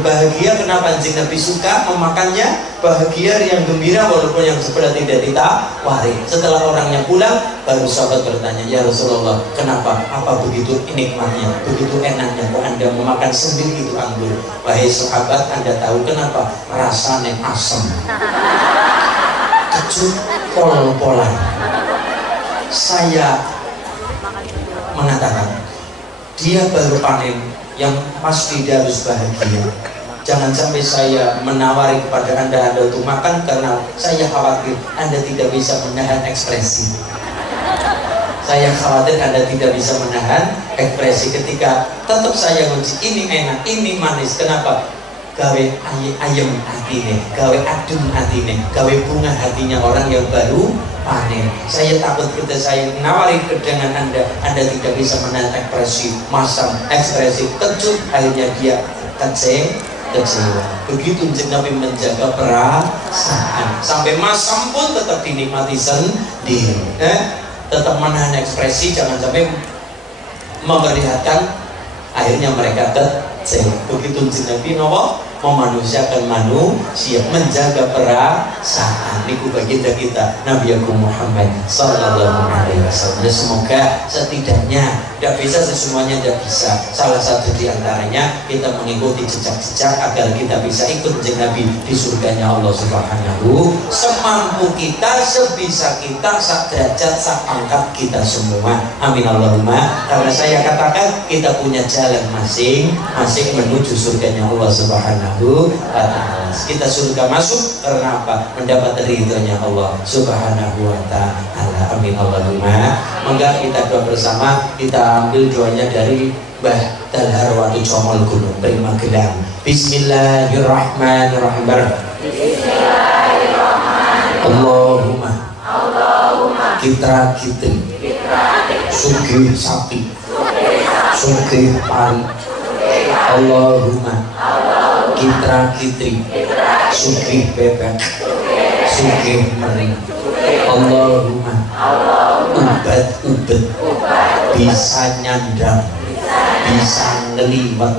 bahagia. Kenapa Jeng Nabi suka memakannya? Bahagia, yang gembira, walaupun yang sebelah tidak ditawari. Setelah orangnya pulang, baru sahabat bertanya, ya Rasulullah, kenapa? Apa begitu nikmatnya, begitu enaknya kok Anda memakan sendiri itu anggur? Wahai sahabat, Anda tahu kenapa? Rasanya asam, kecut, pol-polan. Saya mengatakan, dia baru panen, yang pasti dia harus bahagia. Jangan sampai saya menawari kepada Anda untuk makan, karena saya khawatir Anda tidak bisa menahan ekspresi. Saya khawatir Anda tidak bisa menahan ekspresi ketika tetap saya nguji, ini enak, ini manis. Kenapa? Gawe ayam hatine, gawe adem hatine, gawe bunga hatinya orang yang baru panen. Saya takut ketika saya menawari dengan Anda tidak bisa menahan ekspresi, masam ekspresi, kecut, akhirnya dia kecewa. Begitu Jeng Nabi menjaga perasaan, sampai masam pun tetap dinikmati sendiri, tetap menahan ekspresi, jangan sampai memperlihatkan, akhirnya mereka kecewa. Begitu Jeng Nabi memanusiakan manusia, menjaga perasaan. Niku baginda kita Nabi Muhammad Sallallahu Alaihi Wasallam. Semoga setidaknya, tidak bisa semuanya, tidak bisa, salah satu diantaranya kita mengikuti jejak-jejak agar kita bisa ikut Jeng Nabi di surganya Allah Subhanahu. Semampu kita, sebisa kita, sak derajat, sak pangkat kita semua. Amin Allahumma. Karena saya katakan kita punya jalan masing-masing menuju surganya Allah Subhanahu wa ta'ala. Kita surga masuk karena apa? Mendapat ridhonya Allah Subhanahu wa ta'ala. Amin Allahumma. Maka kita doa bersama, kita ambil doanya dari Mbah Dalhar Watu Comol Gunung Prima Gelang. Bismillahirrahmanirrahim. Allahumma Kitra Kitri Sugih Sapi Sugih Pari. Allahumma Kitra Kitri Sugih Bebek Sugih Mering. Allahumma Ubat bisa nyandang, bisa ngeliwat.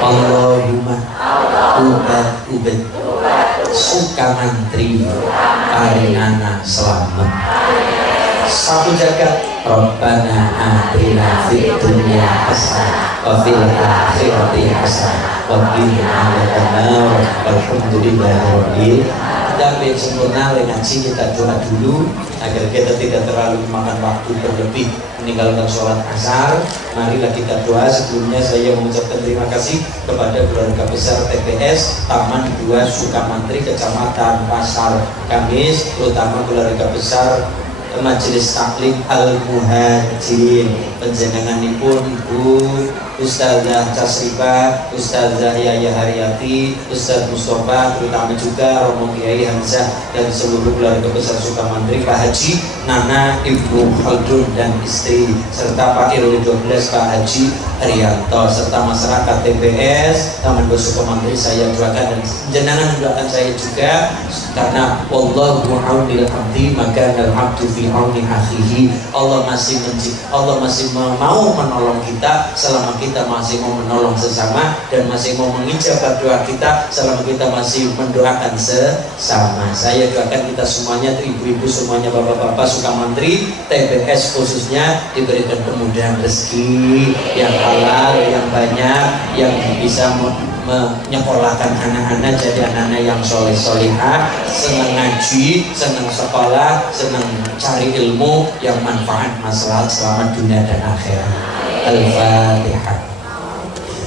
Allahumma ubat suka mantri paringana selamat. Satu jagat Rabbana atina fid dunya hasanah wa fil akhirati hasanah wa qina adzabannar. Alhamdulillahirabbil alamin. Sempurna ngaji, kita doa dulu agar kita tidak terlalu makan waktu berlebih meninggalkan sholat asar. Marilah kita doa. Sebelumnya saya mengucapkan terima kasih kepada keluarga besar TPS Taman 2 Sukamantri, Kecamatan Pasar Kamis, terutama keluarga besar Majelis Taklim Al-Muhajirin, panjenenganipun Ibu Ustazah Casriba, Ustazah Yaya Haryati, Ustaz Mustafa, terutama juga Romo Kiai Hamzah dan seluruh keluarga besar Sukamantri, Pak Haji Nana, Ibu Khaldun dan istri, serta Pak RW 12 Pak Haji Arianto, serta masyarakat TPS Taman 2 Sukamantri. Saya doakan dan jenengan doakan saya juga, karena wallahu aunil abdi maka al abdu fi auni akhihi. Allah masih mau menolong kita selama kita masih mau menolong sesama, dan masih mau mengijabah doa kita selama kita masih mendoakan sesama. Saya doakan kita semuanya, ibu-ibu semuanya, bapak-bapak Sukamantri, TPS khususnya, diberikan kemudahan rezeki yang halal, yang banyak, yang bisa menyekolahkan anak-anak jadi anak-anak yang soleh-solehah, senang ngaji, senang sekolah, senang cari ilmu yang manfaat maslahat selamat dunia dan akhirat. Al-Fatihah.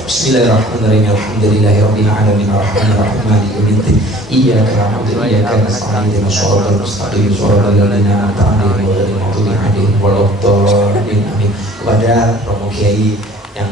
Bismillahirrahmanirrahim. Alhamdulillahirabbil alamin arrahmanir rahim maliki yaumiddin. Iyyaka na'budu wa iyyaka nasta'in ihdinas siratal mustaqim siratal ladzina an'amta 'alaihim ghairil maghdubi 'alaihim waladdallin. Amin. Kepada Romo Kiai yang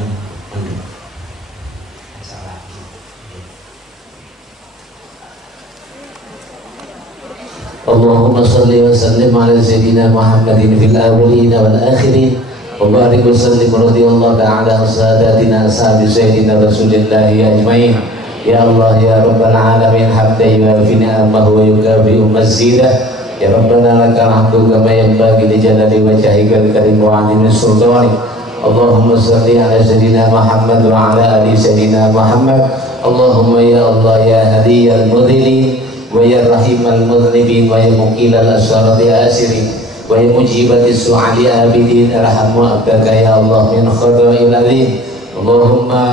Allahumma salli wa sallim ala sayyidina Muhammadin fil awwalin wal akhirin wa barik wa sallim radhiyallahu ta'ala sadatina ashabi sayyidina Rasulillah ajmain. Ya Allah ya Rabbal alamin, hamdan yuwafi ni'amahu wa yukafi mazidah. Ya Rabbana lakal hamdu kama yanbaghi li jalali wajhikal karim wa 'azimi sultanik. Allahumma salli ala sayyidina Muhammad wa ala ali sayyidina Muhammad. Allahumma ya Allah ya hadiyal mudhilin wa ya rahimal mudhnibin wa ya muqilal asyarati asirin wa ya mujibatis su'ali abidin arhamu abdaka ya Allah min khada'il azim. Allahumma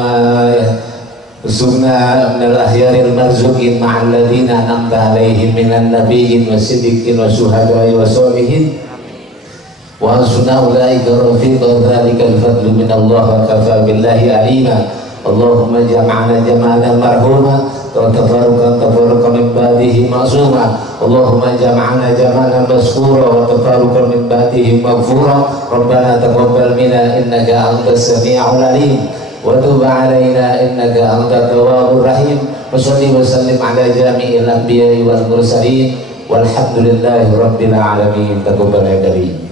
Sunna minal ahyaril marzuqin ma'al ladhina an'amta alaihim minan nabiyyin wa siddiqin wa syuhada'i wa sholihin wa hasuna ulaika rafiqa. Dzalikal fadlu minallah wa kafa billahi alima. Allahumma jam'ana jam'anan marhuma wa tafarruqan min ba'dihi ma'suma. Allahumma jam'ana jam'anan maskura wa tafarruqan min ba'dihi maghfura. Rabbana taqabbal minna innaka antas sami'ul alim wa tub 'alaina innaka antat tawwabur rahim. Wa shalli wa sallim ala jami'il anbiya'i wal mursalin walhamdulillahi rabbil alamin. Taqabbal dari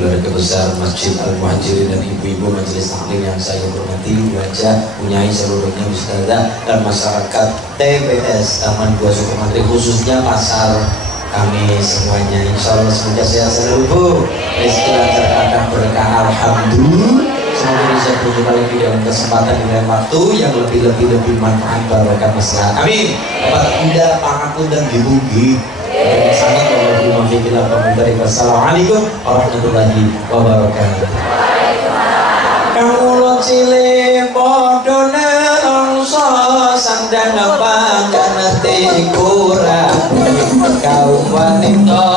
keluarga besar Masjid Al-Muhajirin dan ibu-ibu majelis taklim yang saya hormati, wajah punyai seluruhnya ustazah dan masyarakat TPS Taman 2 Sukamantri, khususnya pasar kami semuanya. Insya Allah semoga sehat selalu, rezeki lancar, kadang berkah, alhamdulillah. Semoga bisa berjumpa lagi dalam kesempatan di lain waktu yang lebih manfaat, barokah, maslahat. Amin. Dapat kuda, pangaku dan dibugi. Sangat Wassalamualaikum warahmatullahi wabarakatuh. Kaulo cilik padha nelongso sandang pangkan ati kurang kaum wanita